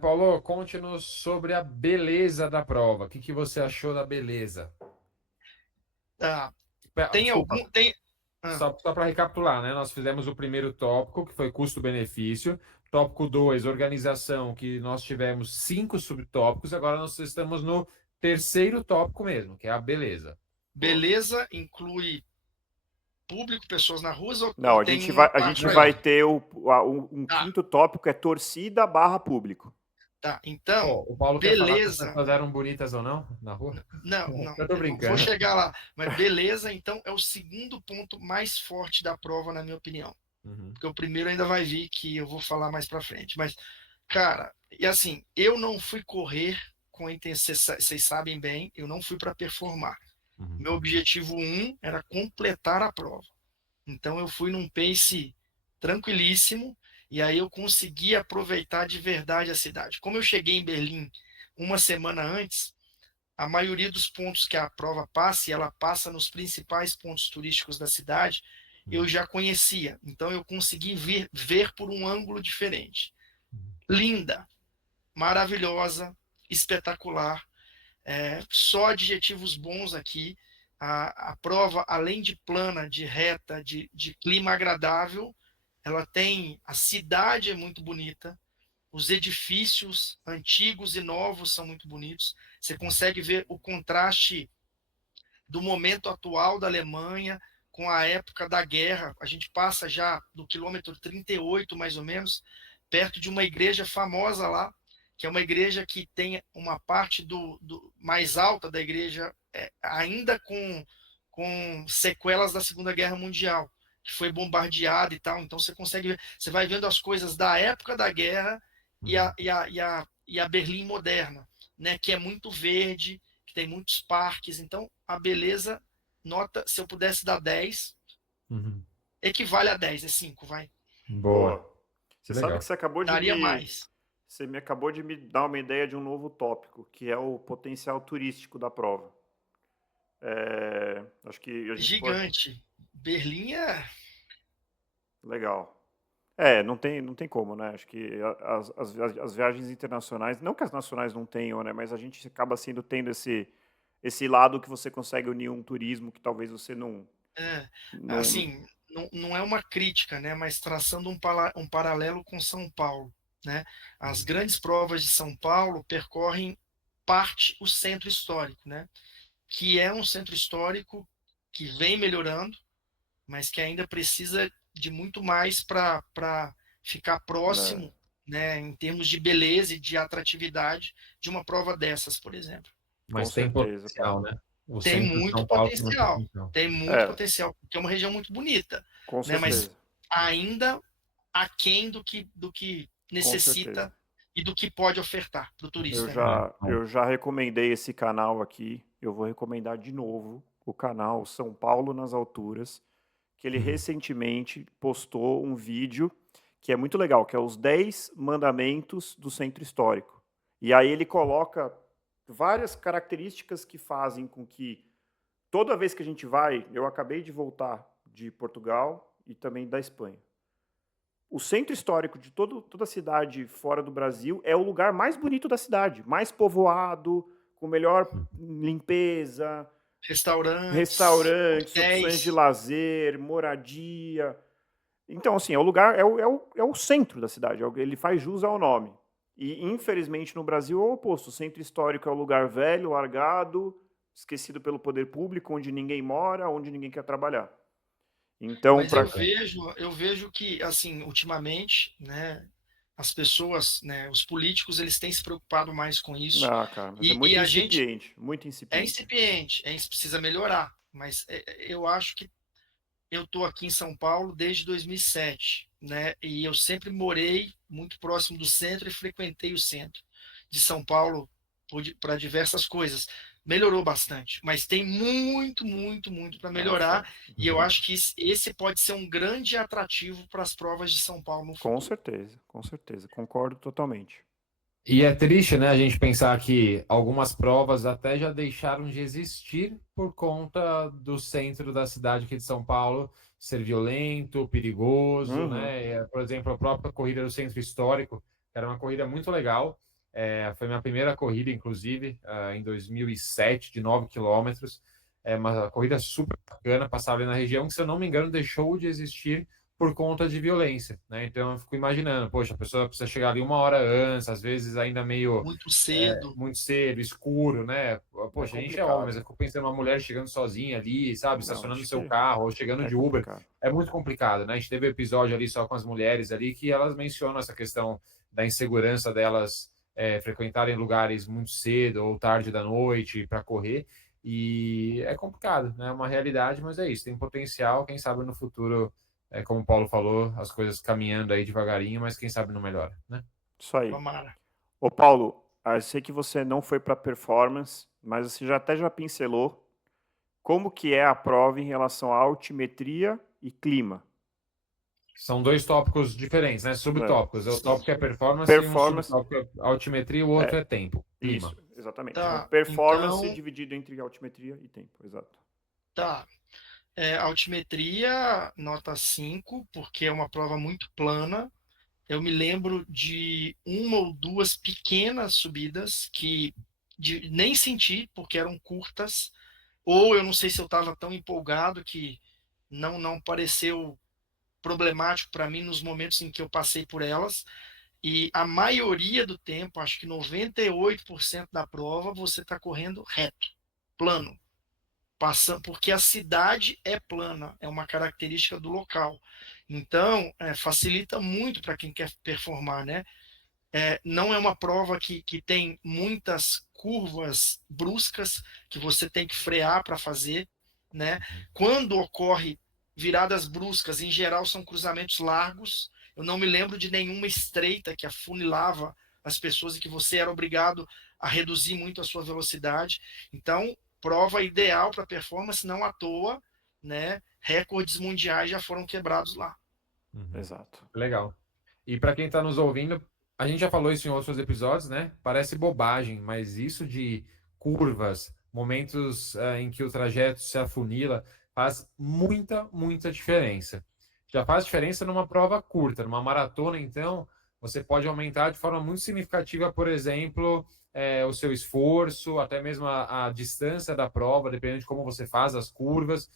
Paulo, conte-nos sobre a beleza da prova. O que você achou da beleza? Tá. Tem Desculpa, algum. Tem... só para recapitular, né? Nós fizemos o primeiro tópico, que foi custo-benefício. Tópico 2, organização, que nós tivemos 5 subtópicos. Agora nós estamos no terceiro tópico mesmo, que é a beleza. Beleza inclui público, pessoas na rua, ou Não, a tem gente uma vai, parte ter um Tá. quinto tópico, é torcida / público. Tá, então, O Paulo quer falar se as beleza. pessoas eram bonitas ou não na rua? Não, Eu tô brincando. vou chegar lá. Mas beleza, então, é o segundo ponto mais forte da prova, na minha opinião. Uhum. Porque o primeiro ainda vai vir, que eu vou falar mais pra frente. Mas, cara, e assim, eu não fui correr com a intenção, vocês sabem bem, eu não fui para performar. Uhum. Meu objetivo 1 era completar a prova. Então, eu fui num pace tranquilíssimo, e aí eu consegui aproveitar de verdade a cidade. Como eu cheguei em Berlim uma semana antes, a maioria dos pontos que a prova passa, e ela passa nos principais pontos turísticos da cidade, eu já conhecia. Então eu consegui ver por um ângulo diferente. Linda, maravilhosa, espetacular. Só adjetivos bons aqui. A prova, além de plana, de reta, de clima agradável, ela tem. A cidade é muito bonita. Os edifícios antigos e novos são muito bonitos. Você consegue ver o contraste do momento atual da Alemanha com a época da guerra. A gente passa já do quilômetro 38, mais ou menos, perto de uma igreja famosa lá, que é uma igreja que tem uma parte do mais alta da igreja ainda com sequelas da Segunda Guerra Mundial, que foi bombardeada e tal. Então você consegue ver, você vai vendo as coisas da época da guerra e a Berlim moderna, né, que é muito verde, que tem muitos parques. Então, a beleza, nota, se eu pudesse dar 10, equivale a 10, é 5, vai. Boa. Você Legal. sabe que você acabou de Daria mais. Você me acabou de me dar uma ideia de um novo tópico, que é o potencial turístico da prova. Acho que a gente Gigante. Berlim é... Legal. Não tem como, né? Acho que as viagens internacionais, não que as nacionais não tenham, né? Mas a gente acaba tendo esse lado que você consegue unir um turismo que talvez você não... Assim, não é uma crítica, né? Mas traçando um paralelo com São Paulo, né? As grandes provas de São Paulo percorrem o centro histórico, né? Que é um centro histórico que vem melhorando, mas que ainda precisa de muito mais para ficar próximo, né, em termos de beleza e de atratividade de uma prova dessas, por exemplo. Mas tem potencial, né? O Tem centro de muito São Paulo potencial. Tem muito potencial, porque é uma região muito bonita, Com né? Mas certeza. ainda aquém do que necessita e do que pode ofertar para o turista. Eu já recomendei esse canal aqui, eu vou recomendar de novo o canal São Paulo nas Alturas, que ele recentemente postou um vídeo que é muito legal, que é os 10 mandamentos do centro histórico. E aí ele coloca várias características que fazem com que toda vez que a gente vai, eu acabei de voltar de Portugal e também da Espanha. O centro histórico de toda a cidade fora do Brasil é o lugar mais bonito da cidade, mais povoado, com melhor limpeza, restaurantes, opções de hotéis. lazer, moradia. Então, assim, é o lugar, é o centro da cidade, ele faz jus ao nome. E, infelizmente, no Brasil é o oposto. O centro histórico é o lugar velho, largado, esquecido pelo poder público, onde ninguém mora, onde ninguém quer trabalhar. Então, Mas para... eu vejo que, assim, ultimamente, né, as pessoas, né, os políticos, eles têm se preocupado mais com isso. Ah, cara, mas é E muito a gente incipiente, muito é incipiente. incipiente, precisa melhorar. Mas eu acho que eu estou aqui em São Paulo desde 2007, né? E eu sempre morei muito próximo do centro e frequentei o centro de São Paulo para diversas coisas. Melhorou bastante, mas tem muito, muito, muito para Nossa, melhorar. E eu acho que esse pode ser um grande atrativo para as provas de São Paulo no futuro. com certeza, concordo totalmente. E é triste, né, a gente pensar que algumas provas até já deixaram de existir por conta do centro da cidade aqui de São Paulo ser violento, perigoso, Uhum. né? Por exemplo, a própria corrida do Centro Histórico, que era uma corrida muito legal. Foi minha primeira corrida, inclusive, em 2007, de 9 quilômetros. É uma corrida super bacana, passava ali na região que, se eu não me engano, deixou de existir por conta de violência, né? Então eu fico imaginando, poxa, a pessoa precisa chegar ali uma hora antes, às vezes ainda meio Muito cedo. muito cedo, escuro, né? É Poxa, a gente é homem, mas complicado. eu fico pensando uma mulher chegando sozinha ali, sabe, Não, estacionando acho seu que carro ou chegando é de Uber, complicado. é muito complicado, né? A gente teve um episódio ali só com as mulheres ali que elas mencionam essa questão da insegurança delas frequentarem lugares muito cedo ou tarde da noite para correr. E é complicado, né? É uma realidade, mas é isso. Tem potencial, quem sabe no futuro, como o Paulo falou, as coisas caminhando aí devagarinho, mas quem sabe não melhora, né? Isso aí. Tomara. Ô, Paulo, eu sei que você não foi para performance, mas você já pincelou como que é a prova em relação à altimetria e clima. São dois tópicos diferentes, né? Né? Subtópicos. O tópico é performance e um Performance, subtópico é altimetria e o outro é, é tempo, isso, clima. exatamente. Então, Tá, performance então, dividido entre altimetria e tempo, exato. tá. Altimetria, nota 5 porque é uma prova muito plana. Eu me lembro de uma ou duas pequenas subidas que nem senti, porque eram curtas, ou eu não sei se eu estava tão empolgado que não pareceu problemático para mim nos momentos em que eu passei por elas. E a maioria do tempo, acho que 98% da prova, você está correndo reto, plano. Passando, porque a cidade é plana, é uma característica do local. Então, facilita muito para quem quer performar, né? Não é uma prova que tem muitas curvas bruscas que você tem que frear para fazer, né? Quando ocorre viradas bruscas, em geral são cruzamentos largos. Eu não me lembro de nenhuma estreita que afunilava as pessoas e que você era obrigado a reduzir muito a sua velocidade. Então, prova ideal para performance, não à toa, né? Recordes mundiais já foram quebrados lá. Uhum. Exato. Legal. E para quem está nos ouvindo, a gente já falou isso em outros episódios, né? Parece bobagem, mas isso de curvas, momentos em que o trajeto se afunila, faz muita, muita diferença. Já faz diferença numa prova curta, numa maratona, então, você pode aumentar de forma muito significativa, por exemplo, o seu esforço, até mesmo a distância da prova, dependendo de como você faz as curvas.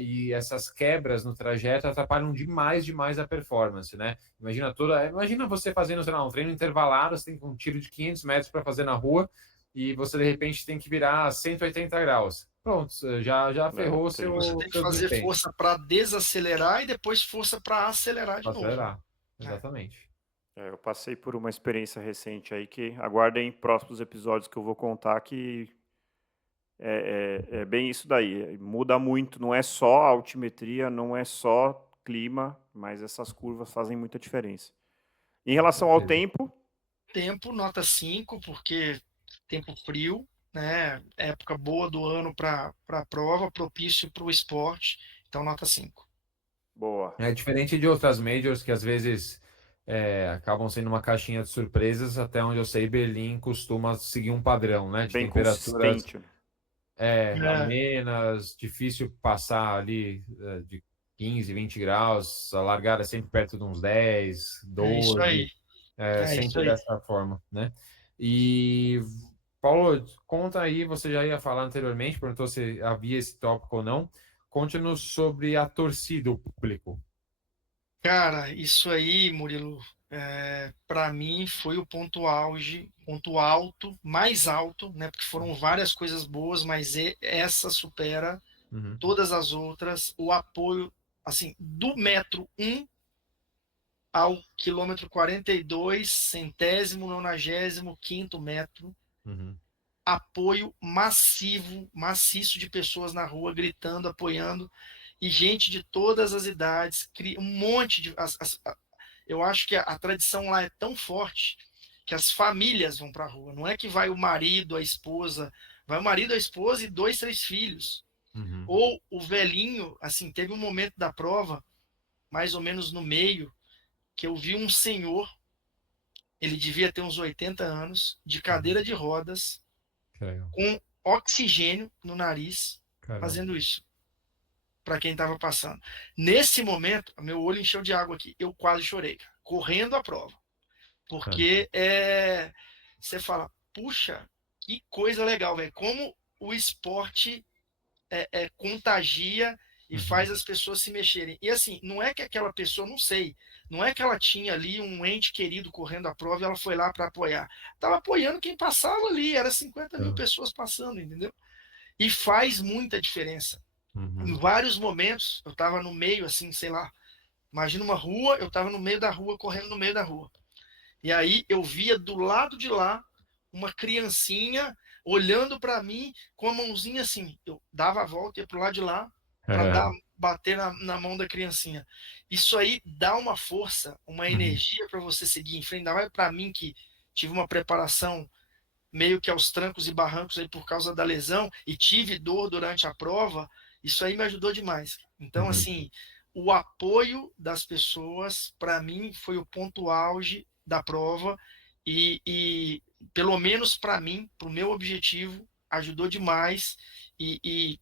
E essas quebras no trajeto atrapalham demais, demais a performance, né? Imagina você fazendo, sei lá, um treino intervalado, você tem um tiro de 500 metros para fazer na rua e você de repente tem que virar 180 graus. Pronto, já ferrou o Você seu, tem que seu fazer desempenho. força para desacelerar e depois força para acelerar de Para novo. acelerar, Né? exatamente. Eu passei por uma experiência recente aí que aguardem próximos episódios que eu vou contar que é bem isso daí. Muda muito, não é só a altimetria, não é só clima, mas essas curvas fazem muita diferença. Em Com relação ao certeza. tempo, Tempo, nota 5 porque tempo frio, né? Época boa do ano para a prova, propício para o esporte, então nota 5. boa. É diferente de outras majors que às vezes acabam sendo uma caixinha de surpresas, até onde eu sei, Berlim costuma seguir um padrão, né? De Bem temperaturas consistente, né? amenas, difícil passar ali de 15, 20 graus, a largada sempre perto de uns 10, É isso 12, aí, é isso sempre aí. dessa forma, né? E Paulo, conta aí, você já ia falar anteriormente, perguntou se havia esse tópico ou não. Conte-nos sobre a torcida, o público. Cara, isso aí, Murilo, para mim foi o ponto auge, ponto alto, mais alto, né? Porque foram várias coisas boas, mas essa supera Uhum, todas as outras. O apoio, assim, do metro 1 ao quilômetro 42, centésimo, nonagésimo, quinto metro, uhum, apoio massivo, maciço de pessoas na rua gritando, apoiando, e gente de todas as idades, um monte de. Eu acho que a tradição lá é tão forte que as famílias vão para a rua. Não é que vai o marido, a esposa, vai o marido, a esposa e 2, 3 filhos. uhum. Ou o velhinho, assim, teve um momento da prova, mais ou menos no meio, que eu vi um senhor, ele devia ter uns 80 anos, de cadeira de rodas, Que legal. com oxigênio no nariz, Caramba. fazendo isso para quem estava passando. Nesse momento, meu olho encheu de água aqui. Eu quase chorei, cara, correndo a prova. Porque você fala, puxa, que coisa legal, velho. Como o esporte contagia e Uhum. faz as pessoas se mexerem. E assim, não é que aquela pessoa, não sei, não é que ela tinha ali um ente querido correndo a prova e ela foi lá para apoiar. Estava apoiando quem passava ali, era 50 mil Tá. pessoas passando, entendeu? E faz muita diferença. Em Uhum. vários momentos, eu estava no meio, assim, sei lá, imagina uma rua, eu estava no meio da rua, correndo no meio da rua. E aí eu via do lado de lá uma criancinha olhando para mim com a mãozinha assim. Eu dava a volta, ia para o lado de lá para bater na mão da criancinha. Isso aí dá uma força, uma Uhum. energia para você seguir em frente. Ainda mais para mim que tive uma preparação meio que aos trancos e barrancos aí por causa da lesão e tive dor durante a prova. Isso aí me ajudou demais. Então, Uhum. assim, o apoio das pessoas, para mim, foi o ponto auge da prova e pelo menos para mim, para o meu objetivo, ajudou demais e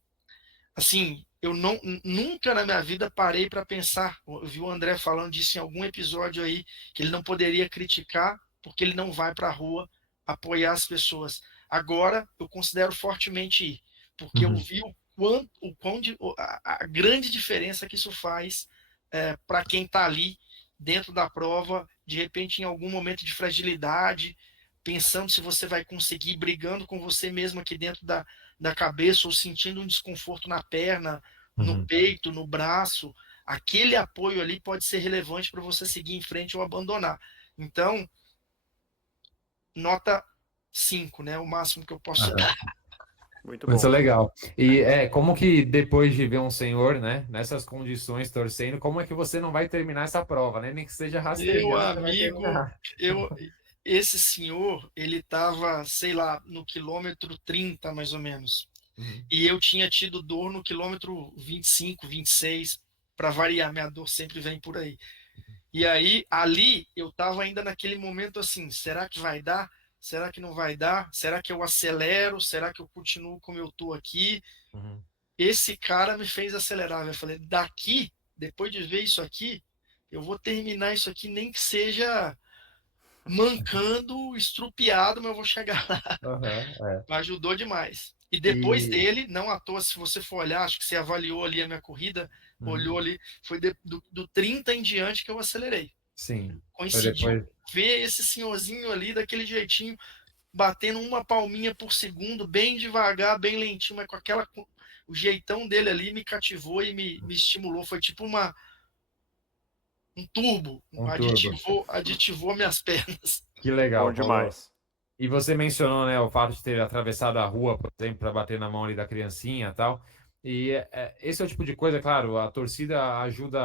assim, eu nunca na minha vida parei para pensar. Eu vi o André falando disso em algum episódio aí, que ele não poderia criticar porque ele não vai para a rua apoiar as pessoas. Agora, eu considero fortemente ir, porque eu Uhum. vi a grande diferença que isso faz para quem está ali dentro da prova, de repente em algum momento de fragilidade, pensando se você vai conseguir, brigando com você mesmo aqui dentro da cabeça ou sentindo um desconforto na perna, no Uhum. peito, no braço, aquele apoio ali pode ser relevante para você seguir em frente ou abandonar. Então, nota 5, né? O máximo que eu posso Aham. dar. Muito Isso é bom. legal. E como que depois de ver um senhor, né, nessas condições torcendo, como é que você não vai terminar essa prova, né? Nem que seja Meu rastejando, você vai amigo, terminar. eu, esse senhor, ele estava, sei lá, no quilômetro 30, mais ou menos. Uhum. E eu tinha tido dor no quilômetro 25, 26, para variar, minha dor sempre vem por aí. E aí, ali, eu estava ainda naquele momento assim: será que vai dar? Será que não vai dar? Será que eu acelero? Será que eu continuo como eu estou aqui? Uhum. Esse cara me fez acelerar. Eu falei: daqui, depois de ver isso aqui, eu vou terminar isso aqui, nem que seja mancando, estrupiado, mas eu vou chegar lá. Aham, é. Ajudou demais. E depois E dele, não à toa, se você for olhar, acho que você avaliou ali a minha corrida, uhum. olhou ali, foi do 30 em diante que eu acelerei. Sim, foi Coincidiu depois. ver esse senhorzinho ali daquele jeitinho, batendo uma palminha por segundo, bem devagar, bem lentinho, mas o jeitão dele ali me cativou e me estimulou. Foi tipo um turbo, Um turbo. aditivou minhas pernas. Que Bom legal, Paulo. demais. E você mencionou, né, o fato de ter atravessado a rua, por exemplo, para bater na mão ali da criancinha e tal. E esse é o tipo de coisa, claro, a torcida ajuda,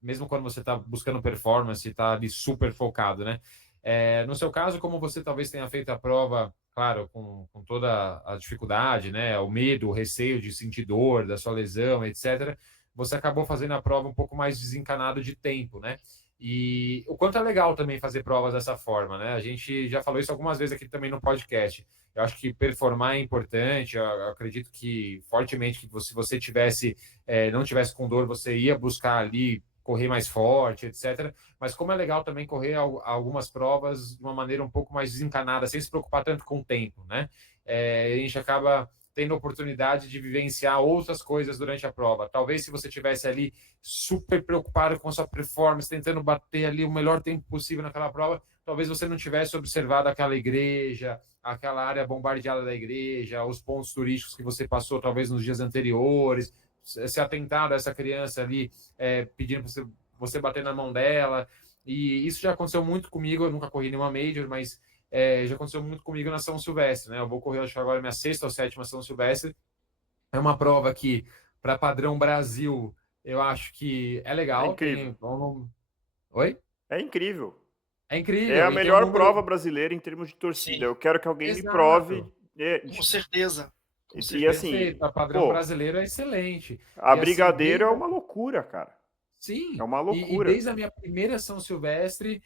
mesmo quando você está buscando performance, está ali super focado, né? No seu caso, como você talvez tenha feito a prova, claro, com toda a dificuldade, né, o medo, o receio de sentir dor, da sua lesão, etc., você acabou fazendo a prova um pouco mais desencanado de tempo, né? E o quanto é legal também fazer provas dessa forma, né? A gente já falou isso algumas vezes aqui também no podcast. Eu acho que performar é importante. Eu acredito que fortemente que se você tivesse não tivesse com dor, você ia buscar ali correr mais forte, etc. Mas como é legal também correr algumas provas de uma maneira um pouco mais desencanada, sem se preocupar tanto com o tempo, né? A gente acaba tendo oportunidade de vivenciar outras coisas durante a prova. Talvez se você tivesse ali super preocupado com a sua performance, tentando bater ali o melhor tempo possível naquela prova, talvez você não tivesse observado aquela igreja, aquela área bombardeada da igreja, os pontos turísticos que você passou talvez nos dias anteriores, se atentado a essa criança ali, pedindo para você bater na mão dela. E isso já aconteceu muito comigo, eu nunca corri nenhuma major, mas já aconteceu muito comigo na São Silvestre, né? Eu vou correr, acho que agora minha 6ª ou 7ª São Silvestre. É uma prova que, para padrão Brasil, eu acho que é legal. É incrível. Oi? É incrível. É É incrível. a E tem um melhor prova número... brasileira em termos de torcida. Sim. Eu quero que alguém me Exato. prove. Com certeza. Com E certeza. assim, Perfeito. A padrão pô, brasileiro é excelente. a E assim, Brigadeiro é uma loucura, cara. Sim, É uma e loucura. desde a minha primeira São Silvestre,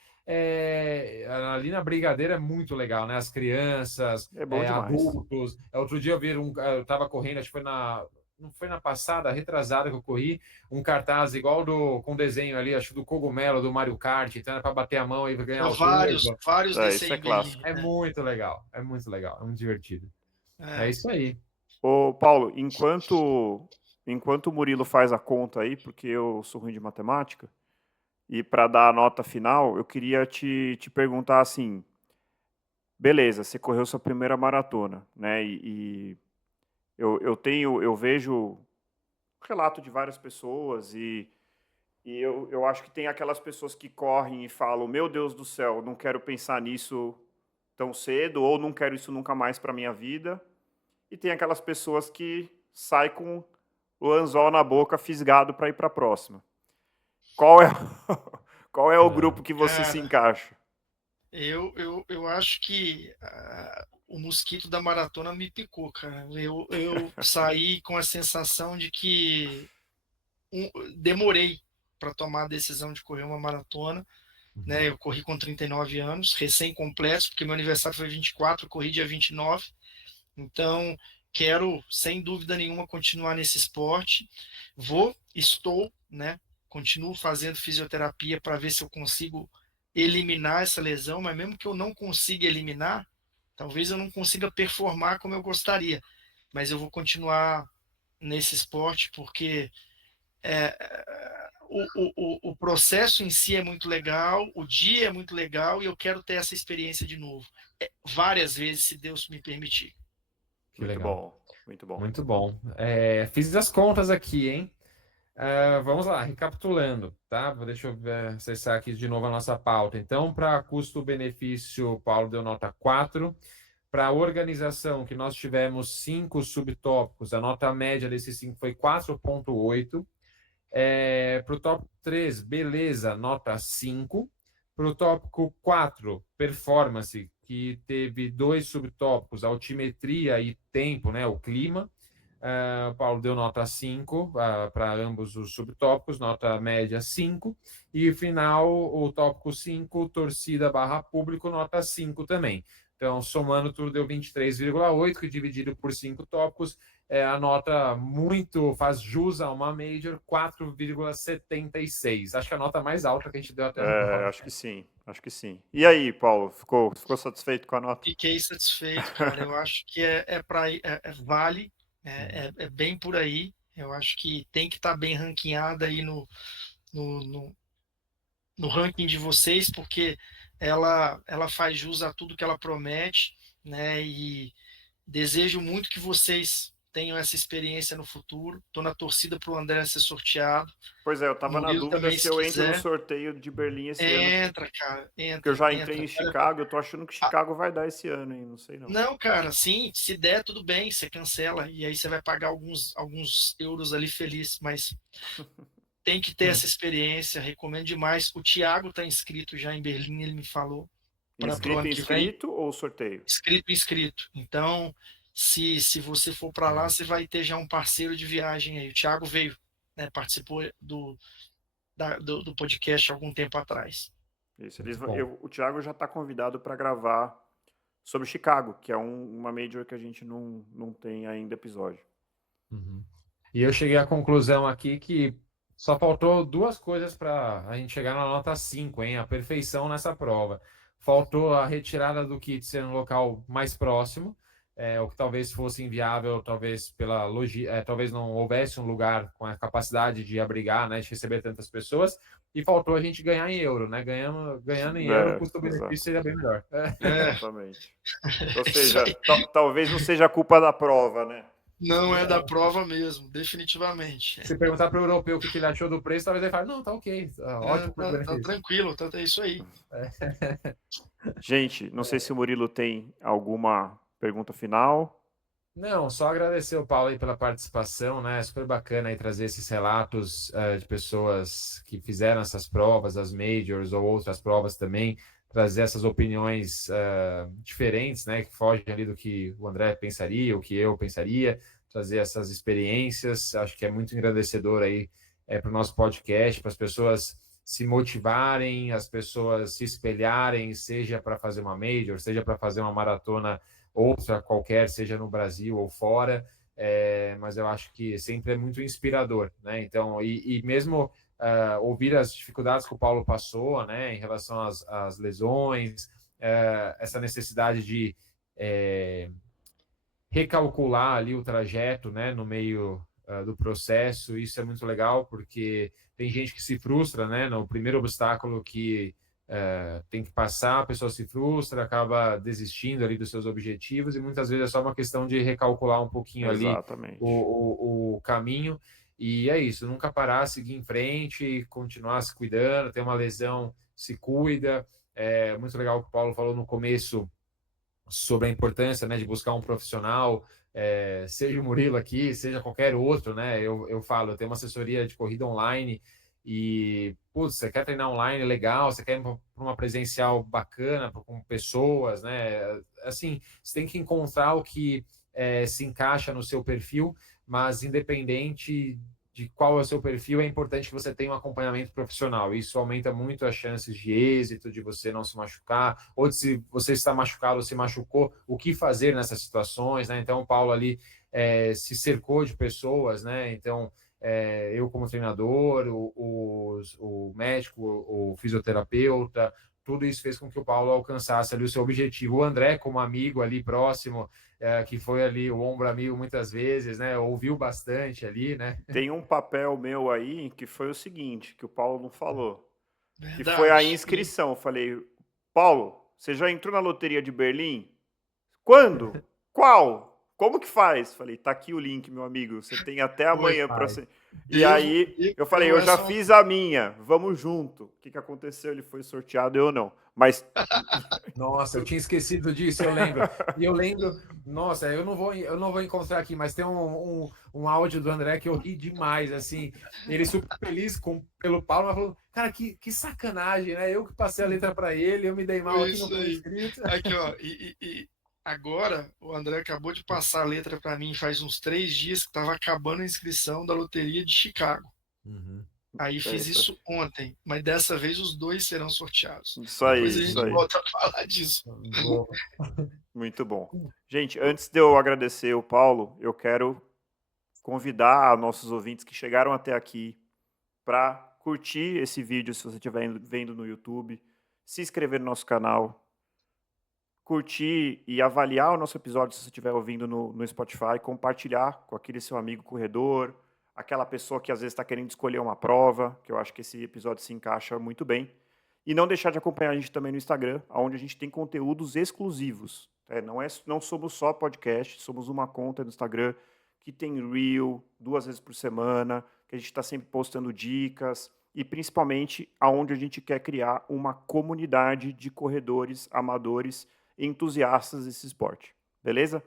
ali na Brigadeira é muito legal, né? As crianças, É bom demais. adultos. Outro dia eu estava correndo, acho que não foi na passada, retrasada que eu corri, um cartaz igual com desenho ali, acho do cogumelo, do Mario Kart, então era para bater a mão e ganhar o jogo. Vários desse Isso aí é em Berlim. clássico. É muito legal, é muito legal, é muito divertido. É isso aí. Ô, Paulo, enquanto o Murilo faz a conta aí, porque eu sou ruim de matemática, e para dar a nota final, eu queria te perguntar assim, beleza, você correu sua primeira maratona, né? E eu vejo relato de várias pessoas e eu acho que tem aquelas pessoas que correm e falam, meu Deus do céu, não quero pensar nisso tão cedo, ou não quero isso nunca mais para minha vida. E tem aquelas pessoas que saem com o anzol na boca, fisgado para ir para a próxima. Qual é, qual é o grupo que você se Cara, encaixa? eu acho que o mosquito da maratona me picou, cara. Eu saí com a sensação de que demorei para tomar a decisão de correr uma maratona. Né? Eu corri com 39 anos, recém-completos, porque meu aniversário foi 24, eu corri dia 29. Então, quero, sem dúvida nenhuma, continuar nesse esporte. Estou, né? Continuo fazendo fisioterapia para ver se eu consigo eliminar essa lesão, mas mesmo que eu não consiga eliminar, talvez eu não consiga performar como eu gostaria. Mas eu vou continuar nesse esporte porque é, o processo em si é muito legal, o dia é muito legal e eu quero ter essa experiência de novo. Várias vezes, se Deus me permitir. Que Muito legal. bom, muito bom. Muito bom. Fiz as contas aqui, hein? Vamos lá, recapitulando, tá? Deixa eu acessar aqui de novo a nossa pauta. Então, para custo-benefício, o Paulo deu nota 4. Para a organização, que nós tivemos 5 subtópicos, a nota média desses 5 foi 4,8. Para o tópico 3, beleza, nota 5. Para o tópico 4, performance, que teve 2 subtópicos, altimetria e tempo, né, o clima. O Paulo deu nota 5 para ambos os subtópicos, nota média 5. E final, o tópico 5, torcida / público, nota 5 também. Então, somando tudo, deu 23,8, que dividido por 5 tópicos, a nota faz jus a uma major, 4,76. Acho que é a nota mais alta que a gente deu até agora. Acho que sim, acho que sim. E aí, Paulo, ficou satisfeito com a nota? Fiquei satisfeito, cara. Eu acho que vale, é bem por aí. Eu acho que tem que estar bem ranqueada aí no, no ranking de vocês, porque ela faz jus a tudo que ela promete, né? E desejo muito que vocês tenham essa experiência no futuro. Estou na torcida para o André ser sorteado. Pois é, eu O tava na Murilo dúvida também, se se eu entro no quiser. sorteio de Berlim esse ano, Entra, cara, porque eu entra, já entra. entrei em Chicago, eu tô achando que Chicago vai dar esse ano, hein? Não sei não. Não, cara, sim, se der, tudo bem, você cancela. E aí você vai pagar alguns euros ali feliz, mas tem que ter essa experiência, recomendo demais. O Thiago está inscrito já em Berlim, ele me falou, para o ano que vem. Inscrito ou sorteio? Inscrito. Então, se você for para lá, você vai ter já um parceiro de viagem aí. O Thiago veio, né, participou do podcast algum tempo atrás. Isso, o Thiago já está convidado para gravar sobre Chicago, que é uma major que a gente não tem ainda episódio. Uhum. E eu cheguei à conclusão aqui que Só faltou duas coisas para a gente chegar na nota 5, hein? A perfeição nessa prova. Faltou a retirada do kit ser um local mais próximo, o que talvez fosse inviável, talvez talvez não houvesse um lugar com a capacidade de abrigar, né, de receber tantas pessoas. E faltou a gente ganhar em euro, né? Ganhando em euro, o custo-benefício Exato. seria bem melhor. Exatamente. Ou Isso seja, aí. talvez não seja culpa da prova, né? Não é da prova mesmo, definitivamente. Se perguntar para o europeu o que ele achou do preço, talvez ele fale, não, tá ok, ótimo Tá custo-benefício. tranquilo, é isso aí. Gente, não sei se o Murilo tem alguma pergunta final. Não, só agradecer o Paulo aí pela participação, né? É super bacana aí trazer esses relatos de pessoas que fizeram essas provas, as majors ou outras provas também, trazer essas opiniões diferentes, né? Que fogem ali do que o André pensaria, o que eu pensaria, trazer essas experiências. Acho que é muito engrandecedor aí para o nosso podcast, para as pessoas se motivarem, as pessoas se espelharem, seja para fazer uma major, seja para fazer uma maratona outra qualquer, seja no Brasil ou fora, mas eu acho que sempre é muito inspirador, né? Então, e mesmo ouvir as dificuldades que o Paulo passou, né, em relação às lesões, essa necessidade de recalcular ali o trajeto, né, no meio do processo, isso é muito legal, porque tem gente que se frustra, né, no primeiro obstáculo que tem que passar, a pessoa se frustra, acaba desistindo ali dos seus objetivos, e muitas vezes é só uma questão de recalcular um pouquinho ali Exatamente. o caminho, e é isso, nunca parar, seguir em frente, continuar se cuidando, tem uma lesão, se cuida, é muito legal o que o Paulo falou no começo, sobre a importância, né, de buscar um profissional, seja o Murilo aqui, seja qualquer outro, né? Eu falo, eu tenho uma assessoria de corrida online e, putz, você quer treinar online legal, você quer ir para uma presencial bacana, com pessoas, né? Assim, você tem que encontrar o que se encaixa no seu perfil, mas independente de qual é o seu perfil, é importante que você tenha um acompanhamento profissional. Isso aumenta muito as chances de êxito, de você não se machucar, ou de se você está machucado ou se machucou, o que fazer nessas situações, né? Então, o Paulo ali se cercou de pessoas, né? Então, eu como treinador, o médico, o fisioterapeuta, tudo isso fez com que o Paulo alcançasse ali o seu objetivo. O André, como amigo ali próximo, que foi ali o ombro amigo muitas vezes, né? Ouviu bastante ali, né? Tem um papel meu aí que foi o seguinte, que o Paulo não falou, que foi a Verdade. inscrição. Eu falei, Paulo, você já entrou na loteria de Berlim? Quando? Qual? Como que faz? Falei, tá aqui o link, meu amigo. Você tem até Foi. amanhã para você. E aí eu falei, Devo eu já essa. fiz a minha. Vamos junto. O que que aconteceu? Ele foi sorteado, eu não. Mas Nossa, eu tinha esquecido disso, eu lembro. E eu lembro, nossa, eu não vou encontrar aqui, mas tem um áudio do André que eu ri demais, assim. Ele super feliz pelo Paulo, mas falou, cara, que sacanagem, né? Eu que passei a letra para ele, eu me dei mal Foi aqui, não isso foi aí. inscrito. Aqui, ó. E agora o André acabou de passar a letra para mim faz uns 3 dias que estava acabando a inscrição da loteria de Chicago. Uhum. Aí é fiz isso, isso ontem, mas dessa vez os dois serão sorteados. isso Depois aí, a isso gente aí. volta a falar disso. Vou- Muito bom. Gente, antes de eu agradecer o Paulo, eu quero convidar nossos ouvintes que chegaram até aqui para curtir esse vídeo se você estiver vendo no YouTube, se inscrever no nosso canal, curtir e avaliar o nosso episódio se você estiver ouvindo no Spotify, compartilhar com aquele seu amigo corredor, aquela pessoa que às vezes está querendo escolher uma prova, que eu acho que esse episódio se encaixa muito bem. E não deixar de acompanhar a gente também no Instagram, onde a gente tem conteúdos exclusivos. Não somos só podcast, somos uma conta no Instagram que tem Reel 2 vezes por semana, que a gente está sempre postando dicas, e principalmente aonde a gente quer criar uma comunidade de corredores amadores entusiastas desse esporte, beleza?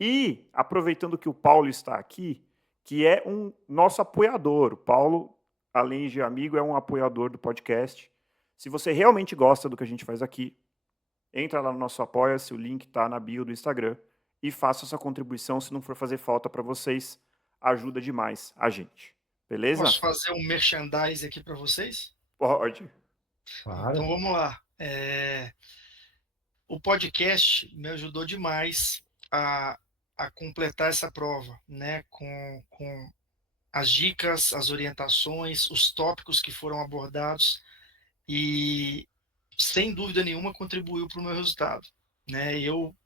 E aproveitando que o Paulo está aqui, que é um nosso apoiador, o Paulo, além de amigo, é um apoiador do podcast. Se você realmente gosta do que a gente faz aqui, entra lá no nosso Apoia-se, o link está na bio do Instagram, e faça sua contribuição, se não for fazer falta para vocês, ajuda demais a gente, beleza? Posso fazer um merchandise aqui para vocês? Pode. Então Claro. vamos lá. O podcast me ajudou demais a completar essa prova, né? Com as dicas, as orientações, os tópicos que foram abordados e, sem dúvida nenhuma, contribuiu para o meu resultado, né? Eu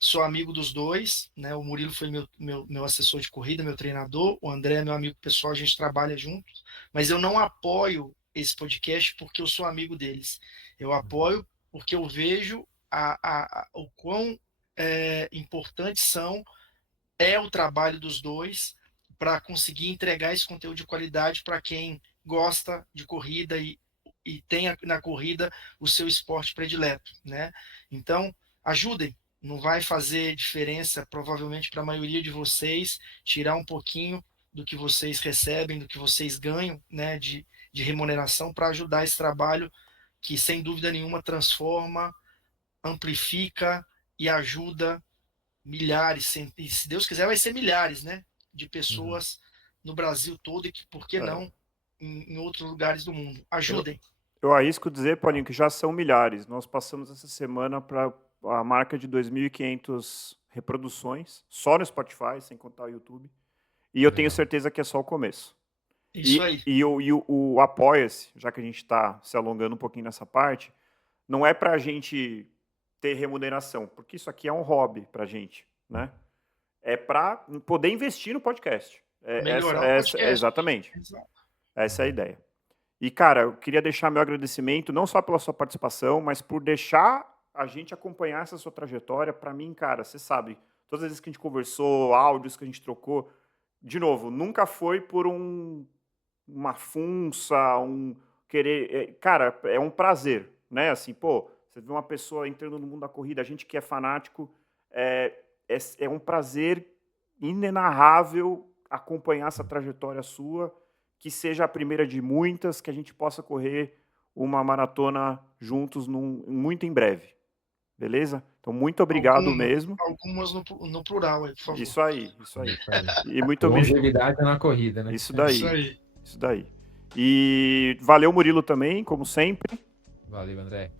sou amigo dos dois, né? O Murilo foi meu assessor de corrida, meu treinador, o André é meu amigo pessoal, a gente trabalha junto, mas eu não apoio esse podcast porque eu sou amigo deles. Eu apoio porque eu vejo o quão importantes é o trabalho dos dois para conseguir entregar esse conteúdo de qualidade para quem gosta de corrida e tem na corrida o seu esporte predileto, né? Então, ajudem. Não vai fazer diferença, provavelmente, para a maioria de vocês, tirar um pouquinho do que vocês recebem, do que vocês ganham, né, de remuneração, para ajudar esse trabalho que, sem dúvida nenhuma, transforma, amplifica e ajuda milhares, e se Deus quiser, vai ser milhares, né, de pessoas no Brasil todo e que, por que não, em outros lugares do mundo. Ajudem. Eu arrisco dizer, Paulinho, que já são milhares. Nós passamos essa semana para a marca de 2.500 reproduções, só no Spotify, sem contar o YouTube. E eu tenho certeza que é só o começo. Isso aí. E o Apoia-se, já que a gente está se alongando um pouquinho nessa parte, não é para a gente ter remuneração, porque isso aqui é um hobby para a gente, né? É para poder investir no podcast. Melhorar o podcast. Exatamente. Exato. Essa é a ideia. E, cara, eu queria deixar meu agradecimento não só pela sua participação, mas por deixar a gente acompanhar essa sua trajetória. Para mim, cara, você sabe, todas as vezes que a gente conversou, áudios que a gente trocou, de novo, nunca foi por uma funça, um querer... Cara, é um prazer, né? Assim, pô, você vê uma pessoa entrando no mundo da corrida, a gente que é fanático, é um prazer inenarrável acompanhar essa trajetória sua, que seja a primeira de muitas, que a gente possa correr uma maratona juntos muito em breve. Beleza? Então, muito obrigado mesmo. Algumas no plural aí, por favor. Isso aí. E muito longevidade na corrida, né? Isso daí. E valeu, Murilo, também, como sempre. Valeu, André.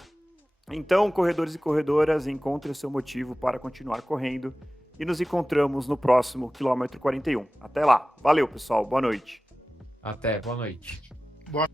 Então, corredores e corredoras, encontre o seu motivo para continuar correndo e nos encontramos no próximo quilômetro 41. Até lá. Valeu, pessoal. Boa noite. Até. Boa noite. Boa